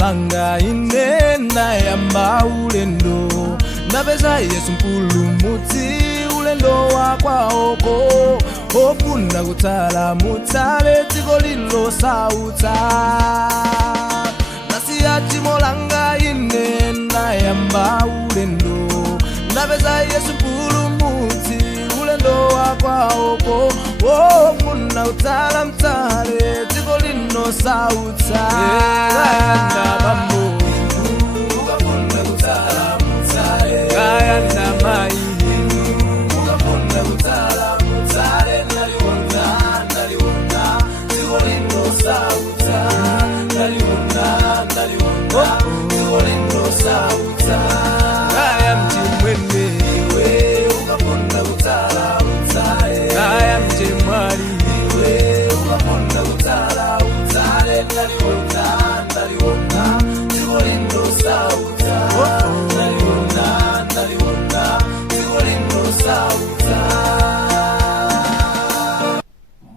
Langa inenda yamba ulendo napeza Yesu mpulumutsi ulendo wakwaoko ofuna kutala mutsale dziko lilosautsa nasiya chimo langa inenda yamba ulendo napeza Yesu mpulumutsi ulendo wakwaoko ofuna kutala mutsale dziko lilosautsa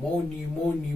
Moni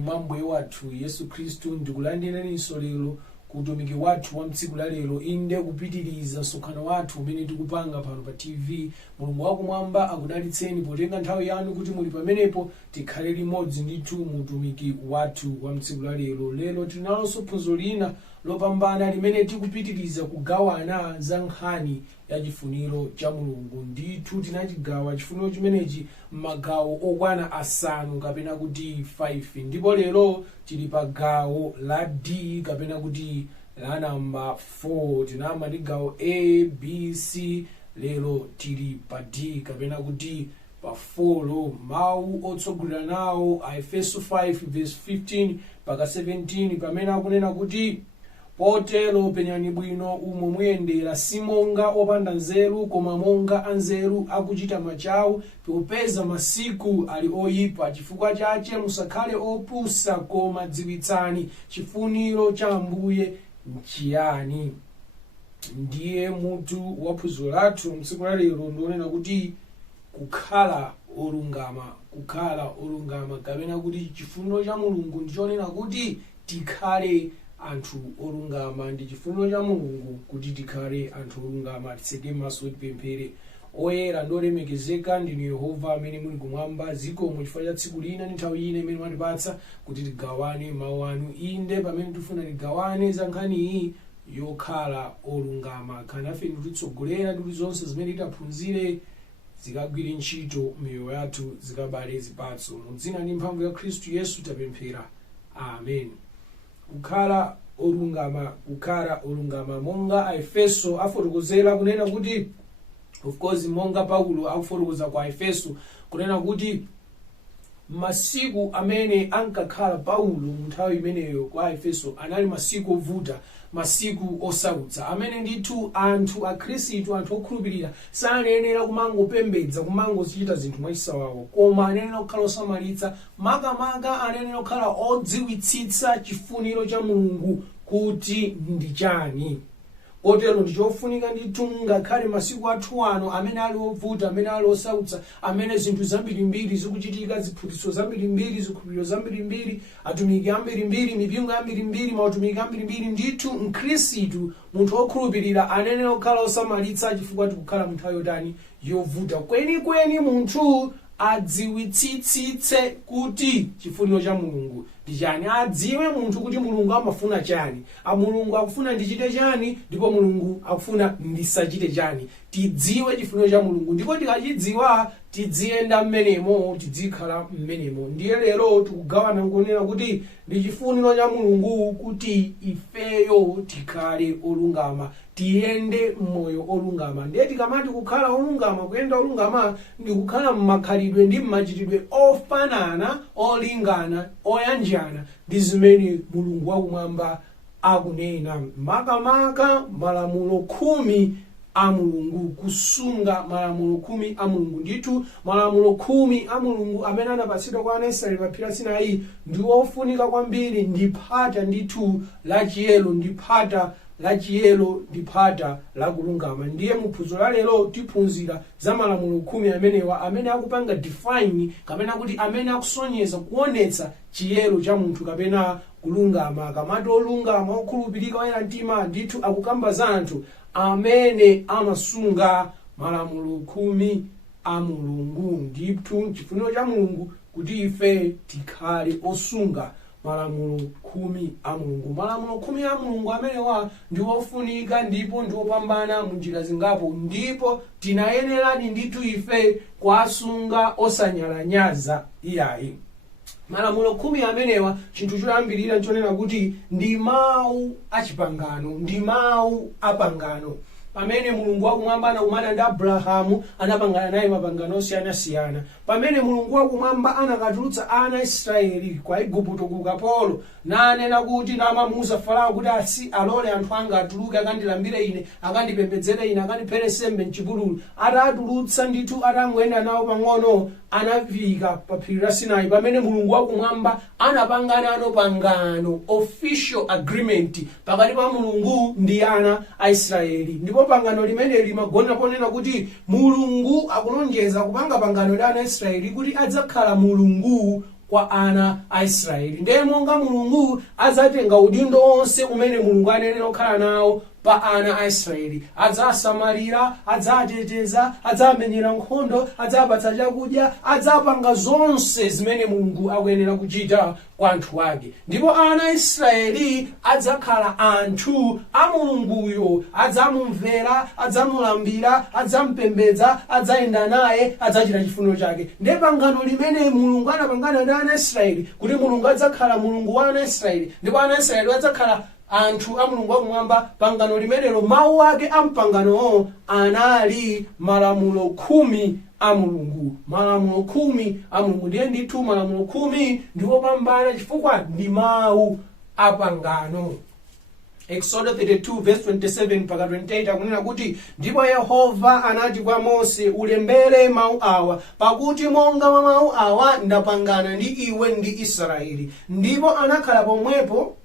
mambo wathu Yesu Kristu ndikulandireniso lero kutumiki wathu wa tsiku la lero inde kupitiriza msonkhano wathu umene tikupanga pano pa TV. Mulungu wakumwamba akudalitseni potenga nthawi yanu kuti muli pamenepo tikhale limodzi ndithu mutumiki wathu wa tsiku la lero. Lero tinalonso phunziro lina lopambana limene tikupitiriza kugawana za nkhani ya chifuniro cha Mulungu. Ndithu tinachigawa chifuniro chimenechi magawo okwana asanu kapena kuti 5, ndipo lero tili pa gawo la D kapena kuti la namba 4. tinama ndi gawo A, B, C, lero tili pa D kapena kuti pa 4. Mawu otsogolera nawo a Efeso 5 verse 15 mpaka 17 pamene akunena kuti potero penyani bwino umo muyendera simonga opanda nzeru koma monga anzeru akuchita machawu popeza masiku ali oyipa. Chifukwa chache musakhale opusa koma dziwitsani chifuniro cha Ambuye nchiyani. Ndiye mutu wa phunziro lathu mtsiku la lero ndionena kuti kukhala olungama kapena kuti chifuniro cha Mulungu ndichonena kuti tikhale anthu olungama. Ndi chifuniro cha Mulungu kuti tikhale anthu olungama. Titseke maso tipemphere. Oyera ndolemekezeka ndinu Yehova amene muli kumwamba, zikomo chifukwa cha tsiku lina ndi nthawi ina imene mwatipatsa kuti tigawane mawu anu. Inde pamene tifuna tigawane za nkhani iyi yokhala olungama, kana afe ndititsogolera ndi zonse zimene titaphunzire zikagwire ntchito miyoyo yathu, zikabale zipatso. Mu dzina ndi mphamvu ya Khristu Yesu tapemphera, amen. Kukhala olungama monga Aefeso afotokozera kunena kuti, of course monga Paulo akufotokoza kwa Efeso kunena kuti masiku amene ankakhala Paulo nthawi imeneyo kwa Efeso anali masiku ovuta, masiku osautsa, amene ndithu anthu akhristu, anthu okhulupirira sanenera kumangopembedza kumangochita zinthu mwachisawawa, koma anenera kukhala osamalitsa, maka-maka anenera kukhala odziwitsitsa chifuniro cha Mulungu kuti ndi chani. Potero ndichofunika ndithu ngakhale masiku athu ano amene ali ovuta, amene ali osautsa, amene zinthu zambirimbiri zikuchitika, ziphunzitso zambirimbiri, zikhulupiriro zambirimbiri, atumiki ambirimbiri, mipingo ambirimbiri, mautumiki ambirimbiri, ndithu mkhristu munthu okhulupirira anenera kukhala osamalitsa chifukwa tikukhala munthawi yotani yovuta. Kwenikweni munthu adziwitsitsitse kuti chifuniro cha Mulungu ndi chani. Adziwe munthu kuti Mulungu amafuna chani, Mulungu akufuna ndichite chani, ndipo Mulungu akufuna ndisachite chani. Tidziwe chifuniro cha Mulungu, ndipo tikachidziwa tidziyenda mmenemo, tidzikhala mmenemo. Ndiye lero tikugawana ngonena kuti ndi chifuniro cha Mulungu kuti ifeyo tikhale olungama, tiyende mmoyo olungama. Ndiye tikamati kukhala olungama, kuyenda olungama ndi kukhala mmakhalidwe ndi mmachitidwe ofanana, olingana, oyanjana ndi zimene Mulungu wakumwamba akunena. Maka-maka malamulo khumi a Mulungu, kusunga malamulo khumi a Mulungu. Ndithu malamulo khumi a Mulungu amene anapatsidwa kwa ana Israeli pa phiri la Sinai ndi ofunika kwambiri, ndi phata ndithu la chiyero, ndi phata la chiyero ndi phata la kulungama. Ndiye muphunziro la lero tiphunzira za malamulo khumi amenewa amene akupanga define kapena kuti amene akusonyeza kuonetsa chiyero cha munthu kapena kulungama. Kamati olungama okhulupirika oyera mtima ndithu akukamba za anthu amene amasunga malamulo khumi a Mulungu. Ndithu chifuniro cha Mulungu kuti ife tikhale osunga malamulo khumi a Mulungu. Malamulo khumi a Mulungu amenewa ndi ofunika ndipo ndi opambana munjira zingapo, ndipo tinayeneradi ndithu ife kuwasunga osanyalanyaza iyayi. Malamulo khumi amenewa chinthu choyambirira nchonena kuti ndi mawu achipangano, ndi mawu apangano. Pamene Mulungu wakumwamba anakumana ndi Abrahamu anapangana naye mapangano osiyanasiyana. Pamene Mulungu wakumwamba anakatulutsa ana Israeli kwa Igupto ku ukapolo, nanena kuti namamuza Farao kuti alole anthu anga atuluke akandilambire ine, akandipembedzere ine, akandiphere nsembe m'chipululu. Atatulutsa ndithu atangoyenda nawo pang'ono anafika pa phiri la Sinai, pamene Mulungu wakumwamba anapangana ano pangano, official agreement pakati pa Mulungu ndi ana a Israeli. Ndipo pangano limene limagona ponena kuti Mulungu akulonjeza kupanga pangano ndi ana a Israeli kuti adzakhala Mulungu kwa ana a Israeli. Ndiye monga Mulungu adzatenga udindo onse umene Mulungu anenera kukhala nawo pa ana a Israeli, adzasamalira, adzateteza, adzamenyera nkhondo, adzapatsa chakudya, adzapanga zonse zimene Mulungu akuyenera kuchita kwa anthu ake. Ndipo ana a Israeli adzakhala anthu a Mulunguyo, adzamumvera, adzamulambira, adzampembedza, adzayenda naye, adzachita chifuniro chake. Ndiye pangano limene Mulungu anapangana ndi ana a Israeli kuti Mulungu adzakhala Mulungu wa ana a Israeli, ndipo ana a Israeli adzakhala anthu a Mulungu wakumwamba. Pangano limenelo mawu ake ampanganowo anali malamulo khumi a Mulungu. Malamulo khumi a Mulungu. Ndiye ndithu malamulo khumi ndipo pambana chifukwa ndi mawu apangano. Exodus 32 verse 27 mpaka 28 akunena kuti ndipo Yehova anati kwa Mose, ulembere mawu awa, pakuti monga mwa mawu awa ndapangana ndi iwe ndi Israeli. Ndipo anakhala pomwepo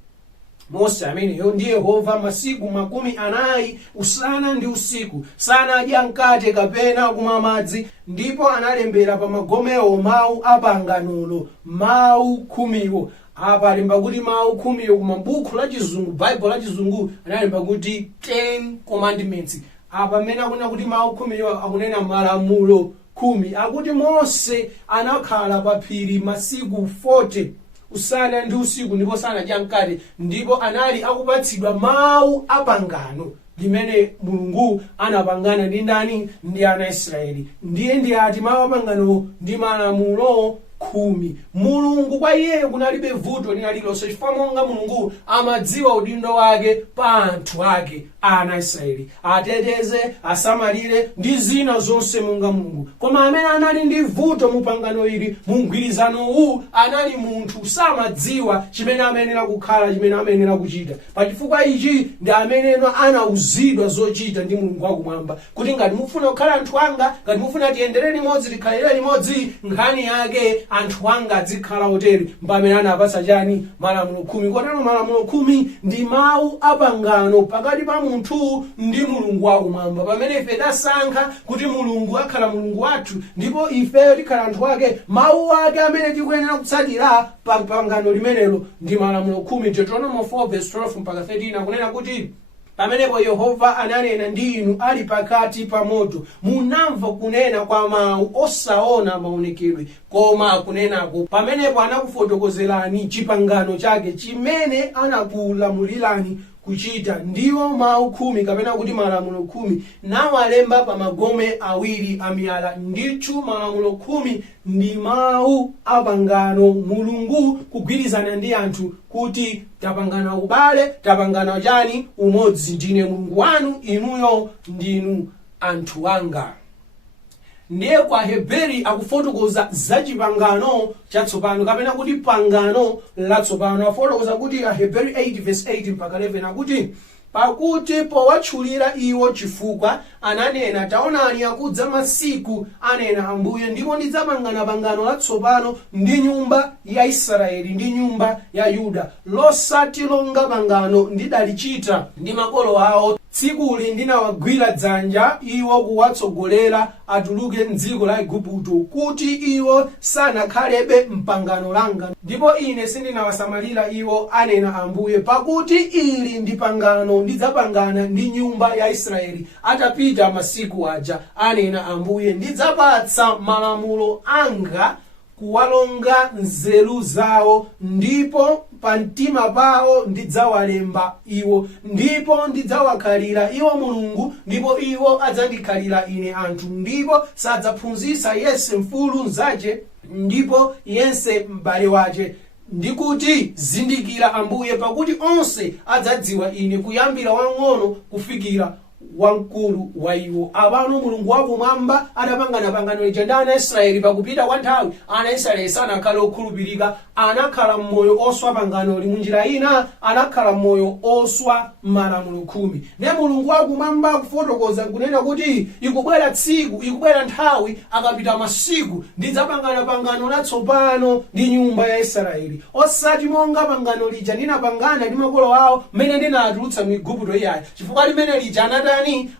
Mose ameneyo ndi Yehova masiku 40 usana ndi usiku, sanadya mkate kapena kumwa madzi. Ndipo analembera pa magomewo mawu apanganolo, mawu khumiwo. Apa alemba kuti mawu khumiwo kuma buku la chizungu, Bible la chizungu analemba kuti 10 commandments. Apa amene akunena kuti mawu khumiwo akunena malamulo khumi. Akuti Mose anakhala pa phiri masiku 40 usana ndi usiku ndipo sanadya mkate, ndipo anali akupatsidwa mawu apangano limene Mulungu anapangana ndi ndani? Ndi ana Israeli. Ndiye ndi ati mawu apangano ndi malamulo khumi. Mulungu kwa iye kunalibe vuto lililonse, chifukwa monga Mulungu amadziwa udindo wake pa anthu ake ana Israeli, ateteze, asamalire ndi zina zonse monga Mulungu. Koma amene anali ndi vuto mu pangano ili, mu mgwirizano uwu, anali munthu samadziwa chimene amenera kukhala, chimene amenera kuchita. Pachifukwa ichi ndi amene anauzidwa zochita ndi Mulungu wakumwamba kuti ngati mufuna kukhala anthu anga, ngati mufuna tiyendere limodzi, tikhalire limodzi, nkhani yake anthu anga adzikhala otere. Mpamene anapasa chani? Malamulo khumi. Kotero malamulo khumi ndi mawu apangano pakati pa munthu ndi Mulungu wakumwamba. Pamene ife tasankha kuti Mulungu akhala Mulungu wathu ndipo ife tikhala anthu ake, mawu ake amene tikuyenera kutsatira pa pangano limenelo ndi malamulo khumi. Deuteronomy 4 verse 12 mpaka 13 akunena kuti pamenepo Yehova ananena ndi inu ali pakati pa moto, munamva kunena kwa mawu osaona maonekedwe koma kunenako. Pamenepo anakufotokozerani chipangano chake chimene anakulamulirani kuchita, ndiwo mawu khumi kapena kuti malamulo khumi, nawalemba pa magome awiri amiyala. Ndithu malamulo khumi ndi mawu apangano, Mulungu kugwirizana ndi anthu kuti tapangana ubale, tapangana chani? Umodzi. Ndine Mulungu wanu, inuyo ndinu anthu anga. ndiye kwa Heberi akufotokoza za chipangano chatsopano kapena kuti pangano latsopano. Afotokoza kuti Heberi 8 verse 8 mpaka 11 akuti pakuti powatchulira iwo chifukwa ananena taonani akudza masiku anena Ambuye ndipo ndidzapangana pangano latsopano ndi nyumba ya Israeli ndi nyumba ya Yuda losati longa pangano ndidalichita ndi makolo awo tsikuli ndinawagwira dzanja iwo kuwatsogolera atuluke m'dziko la Igupto kuti iwo sanakhalebe mpangano langa ndipo ine sindinawasamalira iwo anena Ambuye pakuti ili ndi pangano ndidzapangana ndi nyumba ya Israeli atapita masiku aja anena Ambuye ndidzapatsa malamulo anga kuwalonga nzeru zawo ndipo pa mtima pawo ndidzawalemba iwo ndipo ndidzawakhalira iwo Mulungu ndipo iwo adzandikhalira ine anthu ndipo sadzaphunzitsa yense mfulu nzace ndipo yense m'bale wace ndikuti zindikira Ambuye pakuti onse adzadziwa ine kuyambira wang'ono kufikira wamkulu wa iwo. Abano Mulungu wakumwamba adapangana pangano lija ndi ana Israeli pakupita kwa nthawi ana Israeli sanakhala okhulupirika anakhala mmoyo oswa pangano limunjira ina anakhala mmoyo oswa malamulo 10. Ne Mulungu wakumwamba akufotokoza kunena kuti ikubwera tsiku ikubwera nthawi akapita masiku ndidzapangana pangano latsopano ndi nyumba ya Israeli osati monga pangano lija ndinapangana ndi makolo awo mmene ndinatulutsa mu Igupto iyayi chifukwa limene lija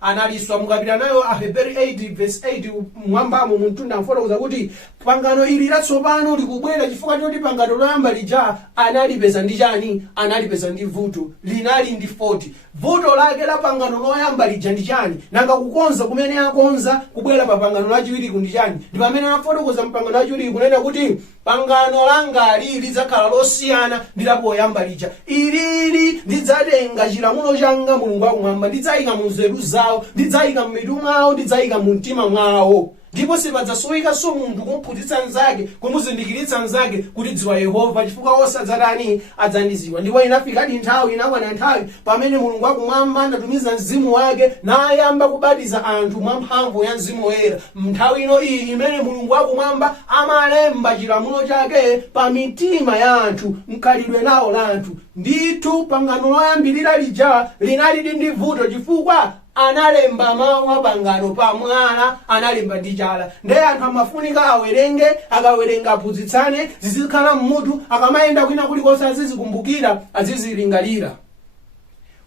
analiswa mukapita nayo Heberi 8 verse 8 mwambamo mtunda amfotokoza kuti pangano ili latsopano likubwera chifukwa choti pangano loyamba lija analipeza ndi chani analipeza ndi vuto linali ndi 40 vuto lake la pangano loyamba lija ndi chani nanga kukonza kumene akonza kubwera pa pangano lachiwiri ndi chani ndi pamene anafotokoza mpangano lachiwiri kunena kuti pangano langa lidzakhala losiyana ndi lapoyamba lija ilili ndidzatenga chilamulo changa Mulungu wakumwamba ndidzayika mu nzeru zawo ndidzayika m'mitu mwawo ndidzayika mu mtima mwawo ndipo sipadzasoweka munthu kumphunzitsa nzake kumuzindikiritsa nzake kuti dziwa Yehova chifukwa osadzatani adzandiziwa. Ndipo inafikadi nthawi inakwana nthawi pamene Mulungu wakumwamba anatumiza mzimu wake nayamba kubatiza anthu mwamphamvu ya mzimu woyera. Nthawi ino iyi imene Mulungu wakumwamba amalemba chilamulo chake pa mitima ya anthu mkhalidwe nawo la anthu. Ndithu pangano loyambirira lija linali ndi vuto chifukwa analemba mawu a pangano pa mwala analemba ndi chala ndiye anthu amafunika awerenge akawerenga aphunzitsane zizikhala mmutu akamayenda kwina kulikonse azizikumbukira azizilingalira.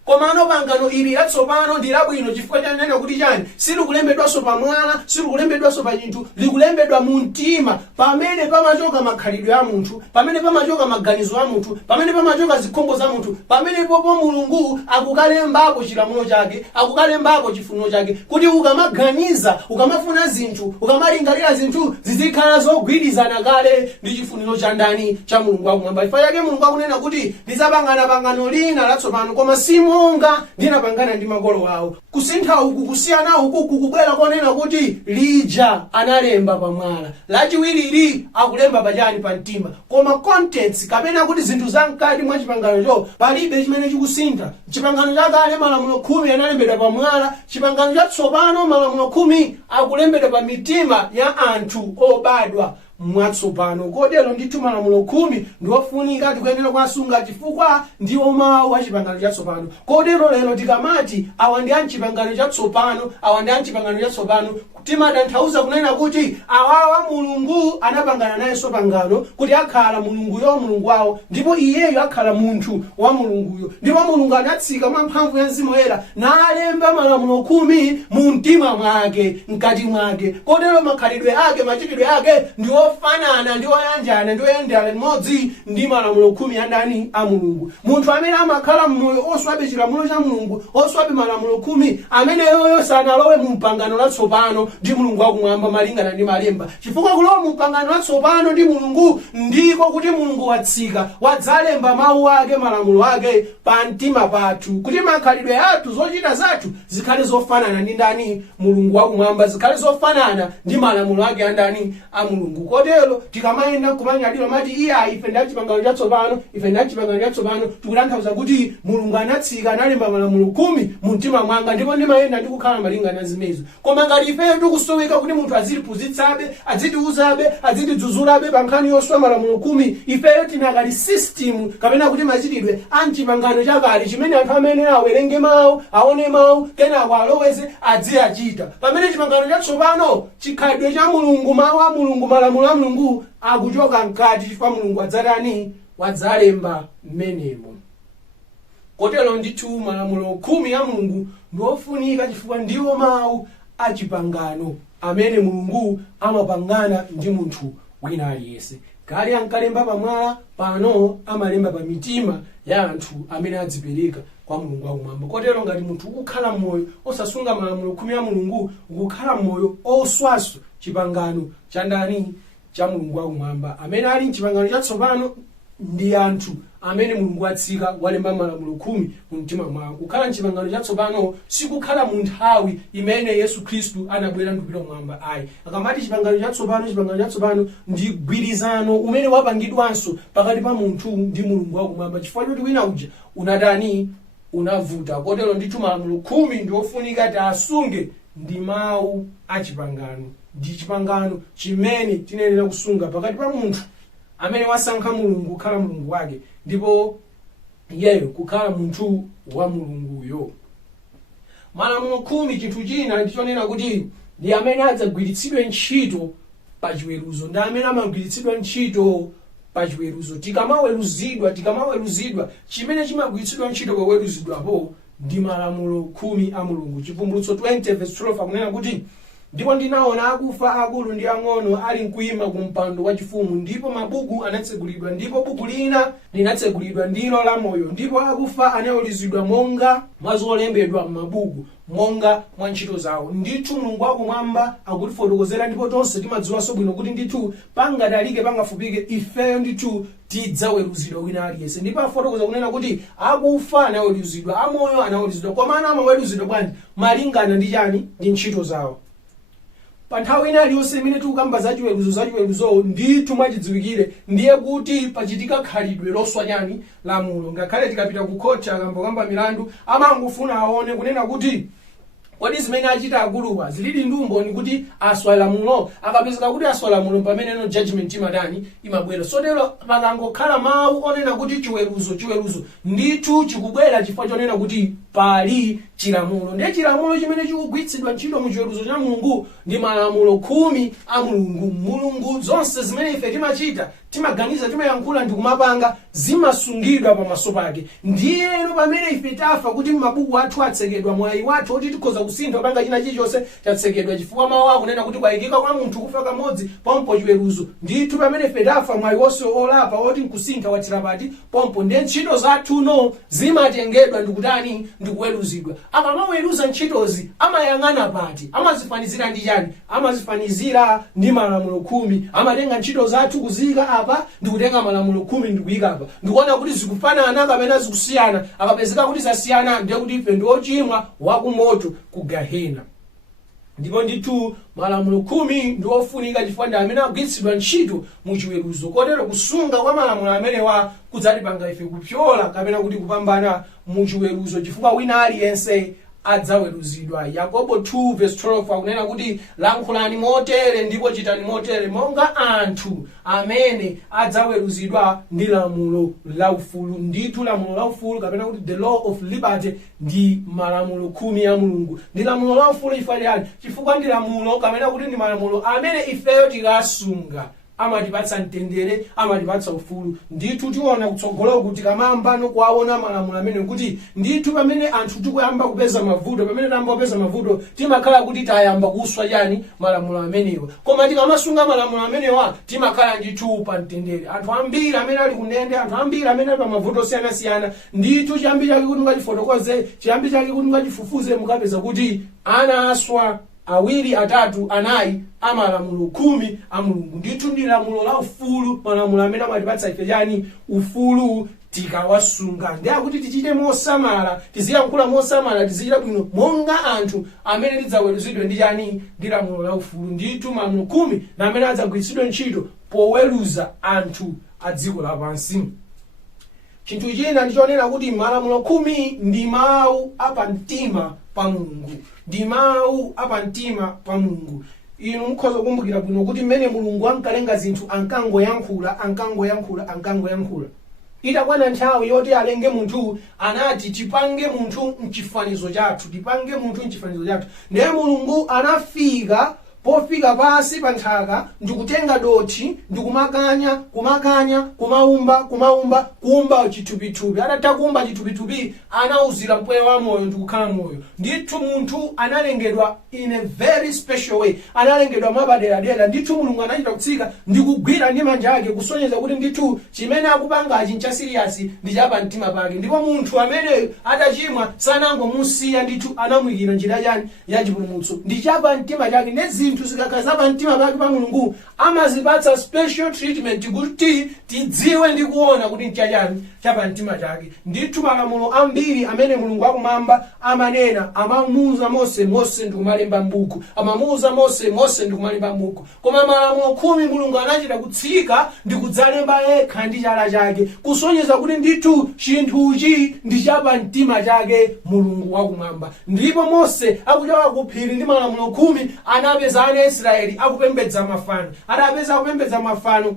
Komano pangano ili latsopano ndi labwino chifukwa chanena kuti chani silikulembedwanso pa mwala silikulembedwanso pa chinthu likulembedwa mu mtima pamene pamachoka makhalidwe a munthu pamene pamachoka maganizo a munthu pamene pamachoka zikhumbo za munthu pamene popo Mulungu akukalembako chilamulo chake akukalembako chifuniro chake kuti ukamaganiza ukamafuna zinthu ukamalingalira zinthu zizikhala zogwirizana kale ndi chifuniro cha ndani cha Mulungu wakumwamba. Chifukwa chake Mulungu akunena kuti ndidzapangana pangano lina latsopano koma monga ndinapangana ndi makolo awo. Kusintha uku kusiyana uku kukubwera konena kuti lija analemba pa mwala lachiwiri akulemba pachani pa mtima koma contents kapena kuti zinthu zamkati mwa chipanganocho palibe chimene chikusintha. Chipangano chakale Malamulo 10 analembedwa pa mwala chipangano chatsopano Malamulo 10 akulembedwa pa mitima ya anthu obadwa mwatsopano. Kotero ndithu Malamulo 10 ndiofunika tikuyenera kuwasunga chifukwa ndiwo mawu a chipangano chatsopano. Kotero lero tikamati awa ndi achipangano chatsopano awa ndi achipangano chatsopano timatanthauza kunena kuti awawa Mulungu anapangana nayenso pangano kuti akhala Mulunguyo Mulungu wawo ndipo iyeyo akhala munthu wa Mulunguyo ndipo Mulungu anatsika mwa mphamvu ya mzimu woyera nalemba Malamulo 10 mu mtima mwake mkati mwake. Kotero makhalidwe ake machitidwe ake ndiofanana ndioyanjana ndioyendera limodzi ndi Malamulo 10 ya ndani a Mulungu. Munthu amene amakhala mmoyo oswabe chilamulo cha Mulungu oswabe Malamulo 10 amene yoyo sanalowe mu pangano latsopano ndi Mulungu wakumwamba malingana ndi malemba. Chifukwa kulowa mu pangano latsopano ndi Mulungu ndiko kuti Mulungu watsika wadzalemba mawu ake malamulo ake pa mtima pathu kuti makhalidwe athu zochita zathu zikhale zofanana ndi ndani Mulungu wakumwamba zikhale zofanana ndi malamulo ake a ndani a Mulungu. kotero tikamayenda kumanyadira mati iya ife ndati pangano chatsopano ife ndati pangano chatsopano tikutanthauza kuti Mulungu anatsika analemba malamulo 10 mu mtima mwanga ndipo ndimayenda ndikukhala malingana zimenezo. Koma ngati ife tikusoweka kuti munthu azitiphunzitsabe azitiuzabe azitidzudzulabe pa nkhani yoswa malamulo 10 ifeyo tinakali system kapena kuti machitidwe anchipangano chakale chimene anthu amene awerenge mawu aone mawu kenako aloweze adziachita. Pamene chipangano chatsopano chikhalidwe cha Mulungu mawu a Mulungu malamulo a Mulungu akuchoka mkati chifukwa Mulungu adzatani wadzalemba mmenemo. Kotero ndithu malamulo 10 a Mulungu ndiofunika chifukwa ndiwo mawu achipangano amene Mulungu amapangana ndi munthu wina aliyense. Kale ankalemba pamwala, pano amalemba pa mitima ya anthu amene adzipereka kwa Mulungu wakumwamba. Kotero ngati munthu ukukhala mmoyo osasunga malamulo 10 a Mulungu, ukukhala mmoyo oswaso chipangano cha ndani cha Mulungu wakumwamba. Amene ali mchipangano chatsopano ndi anthu amene Mulungu atsika walemba malamulo 10 mu mtima mwawo. Kukhala mchipangano chatsopano sikukhala mu nthawi imene Yesu Khristu anabwera ndikupita kumwamba ayi. Akamati chipangano chatsopano ndi gwirizano umene wapangidwanso pakati pa munthu ndi Mulungu wakumwamba chifukwa choti wina uja unatani unavuta. Kotero ndithu malamulo 10 ndiofunika tiasunge ndi mawu achipangano. Ndi chipangano chimene tinenera kusunga pakati pa munthu amene wasankha Mulungu kukhala Mulungu wake ndipo iyeyo kukhala munthu wa Mulunguyo. Malamulo 10 chinthu china ndichonena kuti ndi amene adzagwiritsidwe ntchito pa chiweruzo, ndi amene amagwiritsidwa ntchito pa chiweruzo. Tikamaweruzidwa chimene chimagwiritsidwa ntchito poweruzidwapo ndi malamulo 10 a Mulungu. Chivumbulutso 20:12 akunena kuti ndipo ndinaona akufa akulu ndi ang'ono ali mkuima ku mpando wachifumu, ndipo mabuku anatsegulidwa, ndipo buku lina linatsegulidwa ndilo la moyo, ndipo akufa anaweruzidwa monga mwa zolembedwa m'mabuku monga mwa ntchito zawo. Ndithu Mulungu wakumwamba akutifotokozera ndipo tonse timadziwanso bwino kuti ndithu pangatalike pangafupike ifeyo ndithu tidzaweruzidwa wina aliyense. Ndipo afotokoza kunena kuti akufa anaweruzidwa, amoyo anaweruzidwa. Koma amaweruzidwa bwanji? Malingana ndi chani? Ndi ntchito zawo. Pa nthawi ina iliyonse imene tikukamba za chiweruzo ndithu mwachidziwikire ndiye kuti pachitika khalidwe loswa chani lamulo. Ngakhale tikapita ku khoti akambokamba milandu amangofuna aone kunena kuti kodi zimene achita akuluwa zilili ndi umboni kuti aswa lamulo. Akapezeka kuti aswa lamulo pamene no judgment imatani imabwera. Sotero pakangokhala mawu onena kuti chiweruzo ndithu chikubwera chifukwa chonena kuti pali chilamulo. Ndiye chilamulo chimene chikugwiritsidwa ntchito mu chiweruzo cha Mulungu ndi malamulo 10 a Mulungu. Mulungu zonse zimene ife timachita timaganiza timayankhula ndi kumapanga zimasungidwa pamaso pake. Ndiyeno pamene ife tafa kuti mabuku athu atsekedwa, mwayi wathu oti tikhoza kusintha panga china chilichonse chatsekedwa chifukwa mawu akunena kuti kwayikika kwa munthu kufa kamodzi pompo chiweruzo. Ndithu pamene ife tafa mwayi wonse olapa oti nkusintha wathira pati pompo. Ndiye ntchito zathuno zimatengedwa ndikutani ndikuweruzidwa. Akamaweruza ntchitozi amayang'ana pati? Amazifanizira ndi chani? Amazifanizira ndi malamulo 10. Amatenga ntchito zathu kuzika apa ndikutenga malamulo 10 ndikuyika apa, ndikuona kuti zikufanana kapena zikusiyana. Akapezeka kuti zasiyana ndiye kuti ife ndi ochimwa wakumoto ku Gehena. Ndipo ndithu malamulo 10 ndi ofunika chifukwa ndi amene agwiritsidwa ntchito mu chiweruzo. Kotero kusunga kwa malamulo amenewa kudzatipanga ife kupyola kapena kuti kupambana mu chiweruzo chifukwa wina aliyense adzaweruzidwa. Yakobo 2:12 akunena kuti lankhulani motere ndipo chitani motere monga anthu amene adzaweruzidwa ndi lamulo laufulu. Ndithu lamulo laufulu kapena kuti the law of liberty ndi malamulo 10 a Mulungu. Ndi lamulo laufulu chifukwa ndi lamulo kapena kuti ndi malamulo amene ifeyo tikasunga amatipatsa mtendere, amatipatsa ufulu. Ndithu tiona kutsogolo kuti kamambano kwaona malamulo amene kuti ndithu pamene anthu tikuyamba kupeza mavuto, pamene tayamba kupeza mavuto timakhala kuti tayamba kuswa chani malamulo amenewa. Koma tikamasunga malamulo amenewa timakhala ndithu pa mtendere. Anthu ambiri amene ali kunende, anthu ambiri amene ali pa mavuto osiyanasiyana, ndithu chiyambi chake kuti ngachifotokoze, chiyambi chake kuti ngachifufuze, mukapeza kuti ana aswa awiri atatu anayi amalamulo 10 a Mulungu. Ndithu ndi lamulo la ufulu, malamulo amene amatipatsa ife chani ufulu tikawasunga. Ndiye kuti tichite mosamala, tiziyankhula mosamala, tizichita bwino monga anthu amene tidzaweruzidwe ndi chani? Ndi lamulo la ufulu. Ndithu malamulo khumi na amene adzagwiritsidwe ntchito poweruza anthu a dziko lapansi. Chinthu china ndichonena kuti malamulo khumi ndi mawu apamtima pa Mulungu. Ndi mawu apamtima pa Mulungu. Inu mukhoza kukumbukira bwino kuti mmene Mulungu ankalenga zinthu ankangoyankhula. Itakwana nthawi yoti alenge munthu, anati tipange munthu mchifanizo chathu, Ndiye Mulungu anafika, pofika pasi pa nthaka, ndikutenga dothi, ndikumakanya, kuumba chithupithupi. Atatha kuumba chithupithupi, anauzira mpweya wa moyo ndikukhala moyo. Ndithu munthu analengedwa in a very special way, analengedwa mwapaderadera. Ndithu Mulungu anachita kutsika ndikugwira ndi manja ake, kusonyeza kuti ndithu chimene akupangachi nchasiriyasi ndi chapamtima pake. Ndipo munthu ameneyo atachimwa sanangomusiya, ndithu anamuyikira njira chani? Ya chipulumutso. Ndi chapamtima chake. Ndi zinthu zikakhala pamtima pake pa Mulungu, amazipatsa special treatment kuti tidziwe ndi kuona kuti nchachani? Chapamtima chake. Ndithu malamulo ambiri amene Mulungu akumwamba amanena, amamuuza Mose ndikumalemba m'buku, amamuuza Mose ndikumalemba m'buku. Koma malamulo khumi Mulungu anachita kutsika ndikudzalemba yekha ndi chala chake, kusonyeza kuti ndithu chinthuchi ndi chapamtima chake Mulungu wakumwamba. Ndipo Mose akuchoka ku phiri ndi malamulo khumi, anapeza ana Israeli akupembedza mafano. Atapeza akupembedza mafano,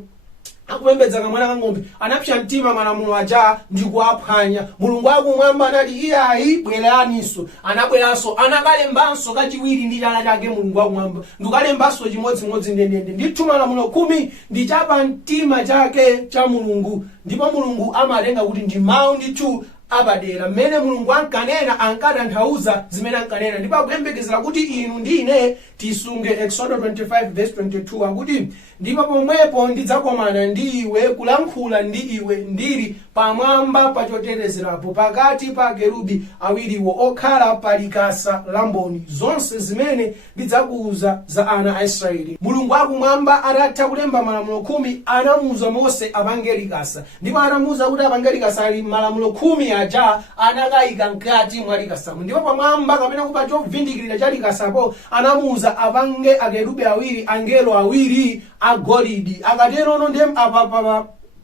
akupembedza kamwana kang'ombe, anapsa mtima malamulo aja ndikuwaphwanya. Mulungu wakumwamba anati iyayi bweraninso. Anabweranso, anakalembanso kachiwiri ndi chala chake Mulungu wakumwamba, ndikukalembanso chimodzimodzi ndendende. Ndithu malamulo khumi ndi chapamtima chake cha Mulungu. Ndipo Mulungu amalenga kuti ndi mawu ndithu apadera, mmene Mulungu ankanena ankatanthauza zimene ankanena. Ndipo akuyembekezera kuti inu ndi ine tisunge Exodus 25:22 akuti, ndipo pomwepo ndidzakomana ndi iwe, kulankhula ndi iwe ndili pamwamba pa chotetezerapo, pakati pa kerubi awiriwo okhala pa likasa la mboni, zonse zimene ndidzakuuza za ana a Israeli. Mulungu akumwamba atatha kulemba malamulo khumi, anamuuza Mose apange likasa. Ndipo anamuuza kuti apange likasa ali malamulo khumi aja anakayika mkati mwa likasamo. Ndipo pamwamba kapena kupa chovindikirira cha likasapo, anamuuza apange akerubi awiri, angelo awiri agolidi. Akatero no ndem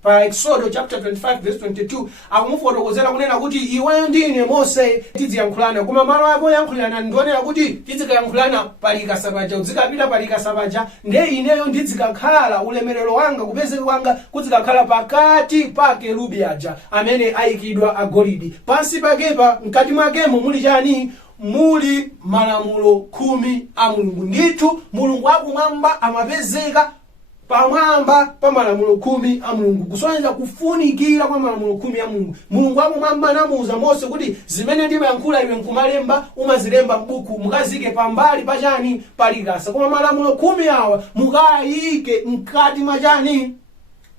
pa Exodus chapter 25:22 akumufotokozera kunena kuti iweyo ndine Mose tidziyankhulana, koma malo ako yankhulana ndionera kuti tizikayankhulana palikasa paja, uzikapita palikasa paja, nde ineyo ndizikakhala ulemerero wanga, kupezeka kwanga kuzikakhala pakati pa kerubi aja amene ayikidwa agolidi. Pansi pakepa mkati mwakemo muli chani? Muli malamulo khumi a Mulungu. Ndithu Mulungu akumwamba amapezeka pamwamba pa malamulo khumi a Mulungu, kusonyeza kufunikira kwa malamulo khumi a Mulungu. Mulungu akumwamba anamuuza Mose kuti zimene ndimayankhula iwe nkumalemba, umazilemba m'buku, mukazike pambali pa chani? Palikasa. Koma malamulo khumi awa mukayike mkati mwa chani?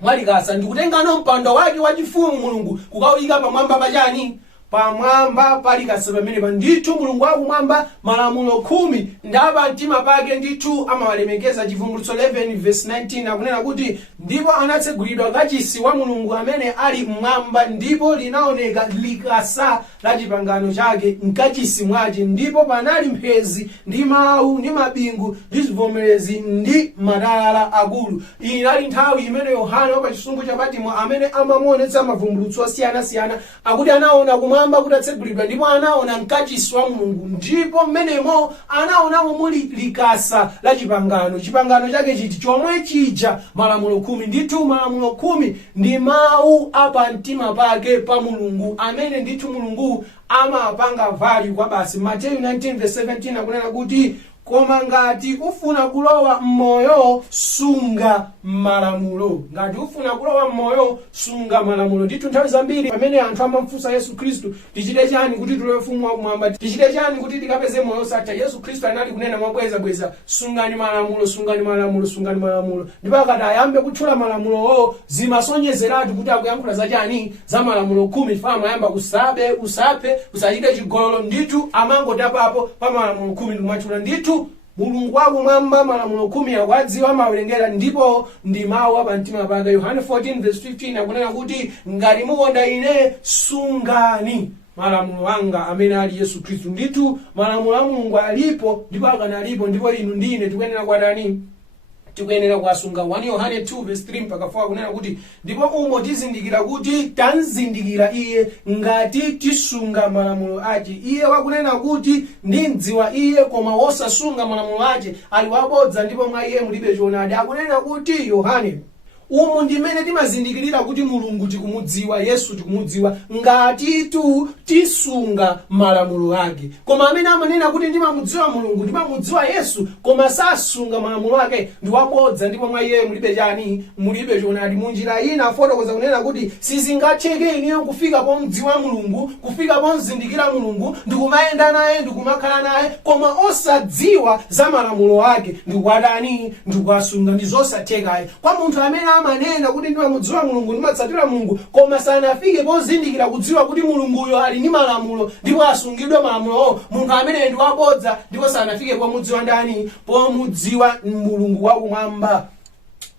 Mwalikasa. Ndikutengano mpando wake wachifumu Mulungu kukawika pamwamba pa chani? Pamwamba palikasa pamenepa. Ndithu Mulungu akumwamba malamulo khumi ndapamtima pake ndithu amawalemekeza. Chivumbulutso 11:19 akunena kuti, ndipo anatsegulidwa kachisi wa Mulungu amene ali mmwamba, ndipo linaoneka likasa la chipangano chake mkachisi mwache, ndipo panali mphezi ndi mawu ndi mabingu ndi zivomerezi ndi matalala akulu. Iyi inali nthawi imene Yohana pa chisungu cha Patimo amene amamuonetsa mavumbulutso osiyanasiyana akuti anaona kumwamba kutatsegulidwa, ndipo anaona mkachisi wa Mulungu, ndipo mmenemo anaonamo muli likasa la chipangano. Chipangano chake chiti chomwe chija malamulo khumi. Ndithu malamulo khumi ndi mawu apamtima pake pa Mulungu, amene ndithu Mulungu amapanga value kwa basi. Mateyu 19:17 akunena kuti, koma ngati ufuna kulowa mmoyo sunga malamulo. Ngati ufuna kulowa mmoyo sunga malamulo. Ndithu nthawi zambiri pamene anthu amamfunsa Yesu Khristu tichite chani kuti tulowe ufumu wakumwamba, tichite chani kuti tikapeze moyo osatha, Yesu Khristu anali kunena mwabwezabweza, sungani malamulo, sungani malamulo, sungani malamulo. Ndipo akati ayambe kuthula malamulowo, zimasonyezeratu kuti akuyankhula za chani? Za malamulo khumi. Fama ayamba kusabe, usaphe, usachite chigololo. Ndithu amangotapapo pa malamulo khumi ndikumachula. Ndithu Mulungu wakumwamba malamulo khumi akwadziwa amawerengera ndipo ndi mawu apamtima pake. Yohane 14:15 akunena kuti ngati mukonda ine sungani malamulo anga amene ali Yesu Khristu. Ndithu malamulo a Mulungu alipo ndipo akanalipo ndipo inu ndine tikuyenera kwatani tikuyenera kuwasunga. 1 Yohane 2:3 mpaka 4 akunena kuti ndipo umo tizindikira kuti tanzindikira iye ngati tisunga malamulo ake. Iye wakunena kuti ndimdziwa iye koma wosasunga malamulo ake ali wabodza ndipo mwa iye mulibe choonadi. Akunena kuti Yohane umu ndimene timazindikirira kuti Mulungu tikumudziwa, Yesu tikumudziwa ngati tisunga malamulo ake. Koma amene amanena kuti ndimamudziwa Mulungu, ndimamudziwa Yesu koma sasunga malamulo ake ndi wabodza ndipo mwa iye mulibe chani, mulibe choonadi. Munjira ina afotokoza kunena kuti sizingatheke ineyo kufika pomdziwa Mulungu, kufika pomzindikira Mulungu, ndikumayenda naye, ndikumakhala naye koma osadziwa za malamulo ake ndikuwatani, ndikuwasunga. Ndi zosathekayo kwa munthu amene amanena kuti ndimamudziwa Mulungu, ndimatsatira Mulungu koma sanafike pozindikira kudziwa kuti Mulunguyo ali ndi malamulo ndipo asungidwe malamulo. Munthu amene ndi wabodza ndipo sanafike pomudziwa ndani, pomudziwa Mulungu wakumwamba.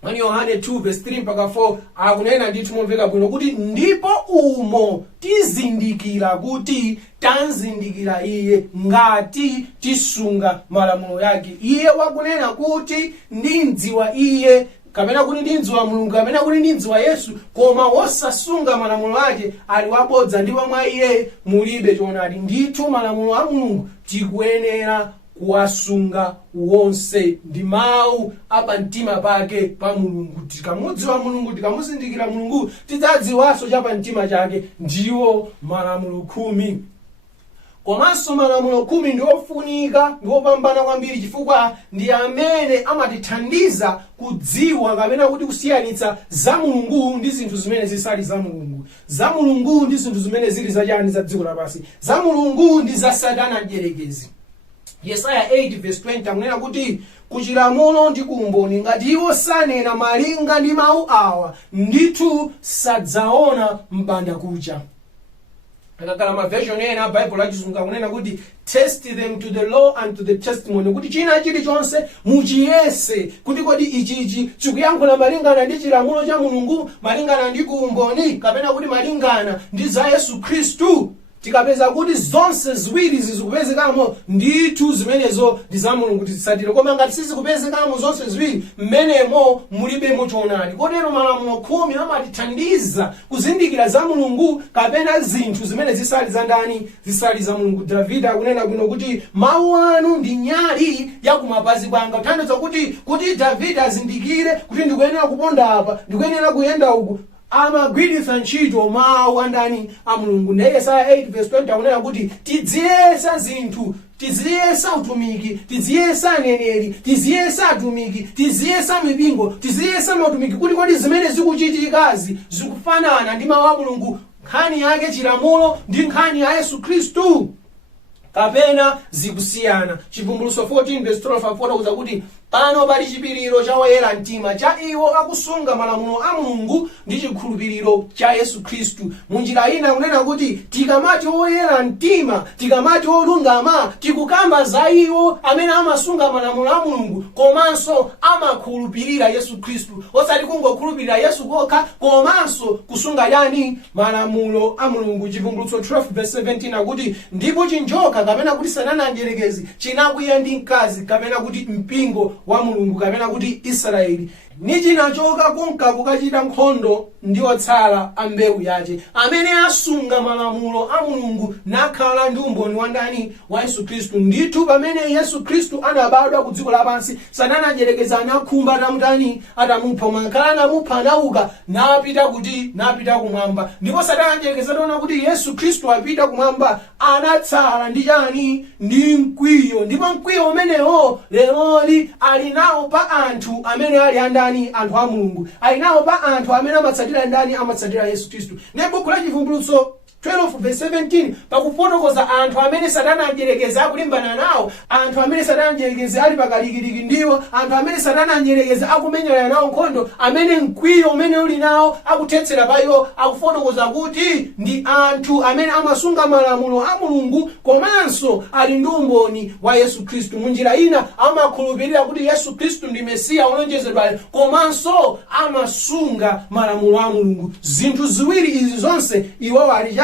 1 Yohane 2:3 mpaka 4 akunena ndithu momveka bwino kuti ndipo umo tizindikira kuti tanzindikira iye ngati tisunga malamulo yake. Iye wakunena kuti ndimdziwa iye kapena kuti ndimdziwa Mulungu kapena kuti ndimdziwa Yesu koma wosasunga malamulo ake ali wabodza ndipo mwa iye mulibe choonadi. Ndithu malamulo a Mulungu tikuyenera kuwasunga wonse, ndi mawu apamtima pake pa Mulungu. Tikamudziwa Mulungu, tikamuzindikira Mulungu, tidzadziwanso chapamtima chake, ndiwo malamulo khumi. Komanso malamulo khumi ndi ofunika ndi opambana kwambiri chifukwa ndi amene amatithandiza kudziwa kapena kuti kusiyanitsa za Mulungu ndi zinthu zimene zisali za Mulungu, za Mulungu ndi zinthu zimene zili zachani za dziko lapansi, za Mulungu ndi za Satana mdierekezi. Yesaya 8:20 akunena kuti kuchilamulo ndi kumboni ngati iwo sanena malinga ndi mawu awa ndithu sadzaona mpanda kucha. Akakhala ma version ena Bible lachizungu akunena kuti test them to the law and to the testimony, kuti china chilichonse muchiyese kuti kodi ichichi chikuyankhula malingana ndi chilamulo cha Mulungu, malingana ndi kumboni kapena kuti malingana ndi za Yesu Khristu. Tikapeza kuti zonse ziwiri zikupezekamo ndithu zimenezo ndi za Mulungu tizitsatire. Koma ngati sizikupezekamo zonse ziwiri mmenemo mulibemo choonadi. Kotero malamulo khumi amatithandiza kuzindikira za Mulungu kapena zinthu zimene zisali za ndani, zisali za Mulungu. Davide akunena bwino kuti mawu anu ndi nyali ya kumapazi kwanga. Kuthandiza kuti Davide azindikire kuti ndikuyenera kuponda apa, ndikuyenera kuyenda uku, amagwiritsa ntchito mawu andani a Mulungu. Ndi Yesaya 8:20 akunena kuti tidziyesa zinthu, tiziyesa utumiki, tiziyesa aneneri, tiziyesa atumiki, tiziyesa mipingo, tiziyesa mautumiki kuti kodi zimene zikuchitikazi zikufanana ndi mawu a Mulungu, nkhani yake chilamulo ndi nkhani ya Yesu Khristu kapena zikusiyana. Chivumbulutso 14:12 afotokoza kuti pano pali chipiriro cha oyera mtima cha iwo akusunga malamulo a Mulungu ndi chikhulupiriro cha Yesu Khristu. Munjira ina kunena kuti tikamati oyera mtima, tikamati olungama, tikukamba za iwo amene amasunga malamulo a Mulungu komanso amakhulupirira Yesu Khristu. Osati kungokhulupirira Yesu kokha komanso kusunga yani malamulo a Mulungu. Chivumbulutso 12:17 akuti ndipo chinjoka kapena kuti Satana mdierekezi chinakwiya ndi mkazi kapena kuti mpingo wa Mulungu kapena kuti Israeli nichinachoka kunka kukachita nkhondo ndi otsala a mbewu yake amene asunga malamulo a Mulungu nakhala ndi umboni wa ndani, wa Yesu Khristu. Ndithu pamene Yesu Khristu anabadwa ku dziko lapansi Satana mdierekezi anakhumba atamutani, atamupha, mwakhala anamupha anauka napita kuti napita kumwamba. Ndipo Satana mdierekezi ataona kuti Yesu Khristu apita kumwamba anatsala ndi chani, ndi mkwiyo. Ndipo mkwiyo umenewo leroli ali nawo pa anthu amene ali andani, anthu a Mulungu, ali nawo pa anthu amene amatsatira ndani, amatsatira Yesu Khristu. Ne buku la Chivumbulutso 12 verse 17 pakufotokoza anthu amene satana anjerekeza akulimbana nawo, anthu amene satana anjerekeza ali pakalikiliki ndiwo, anthu amene satana anjerekeza akumenyana nawo nkhondo, amene mkwiyo umene uli nawo akuthetsera pa iwo. Akufotokoza kuti ndi anthu amene amasunga malamulo a Mulungu komanso ali ndi umboni wa Yesu Khristu. Munjira ina amakhulupirira kuti Yesu Khristu ndi Mesiya olonjezedwayo komanso amasunga malamulo a Mulungu. Zinthu ziwiri izi zonse iwo ali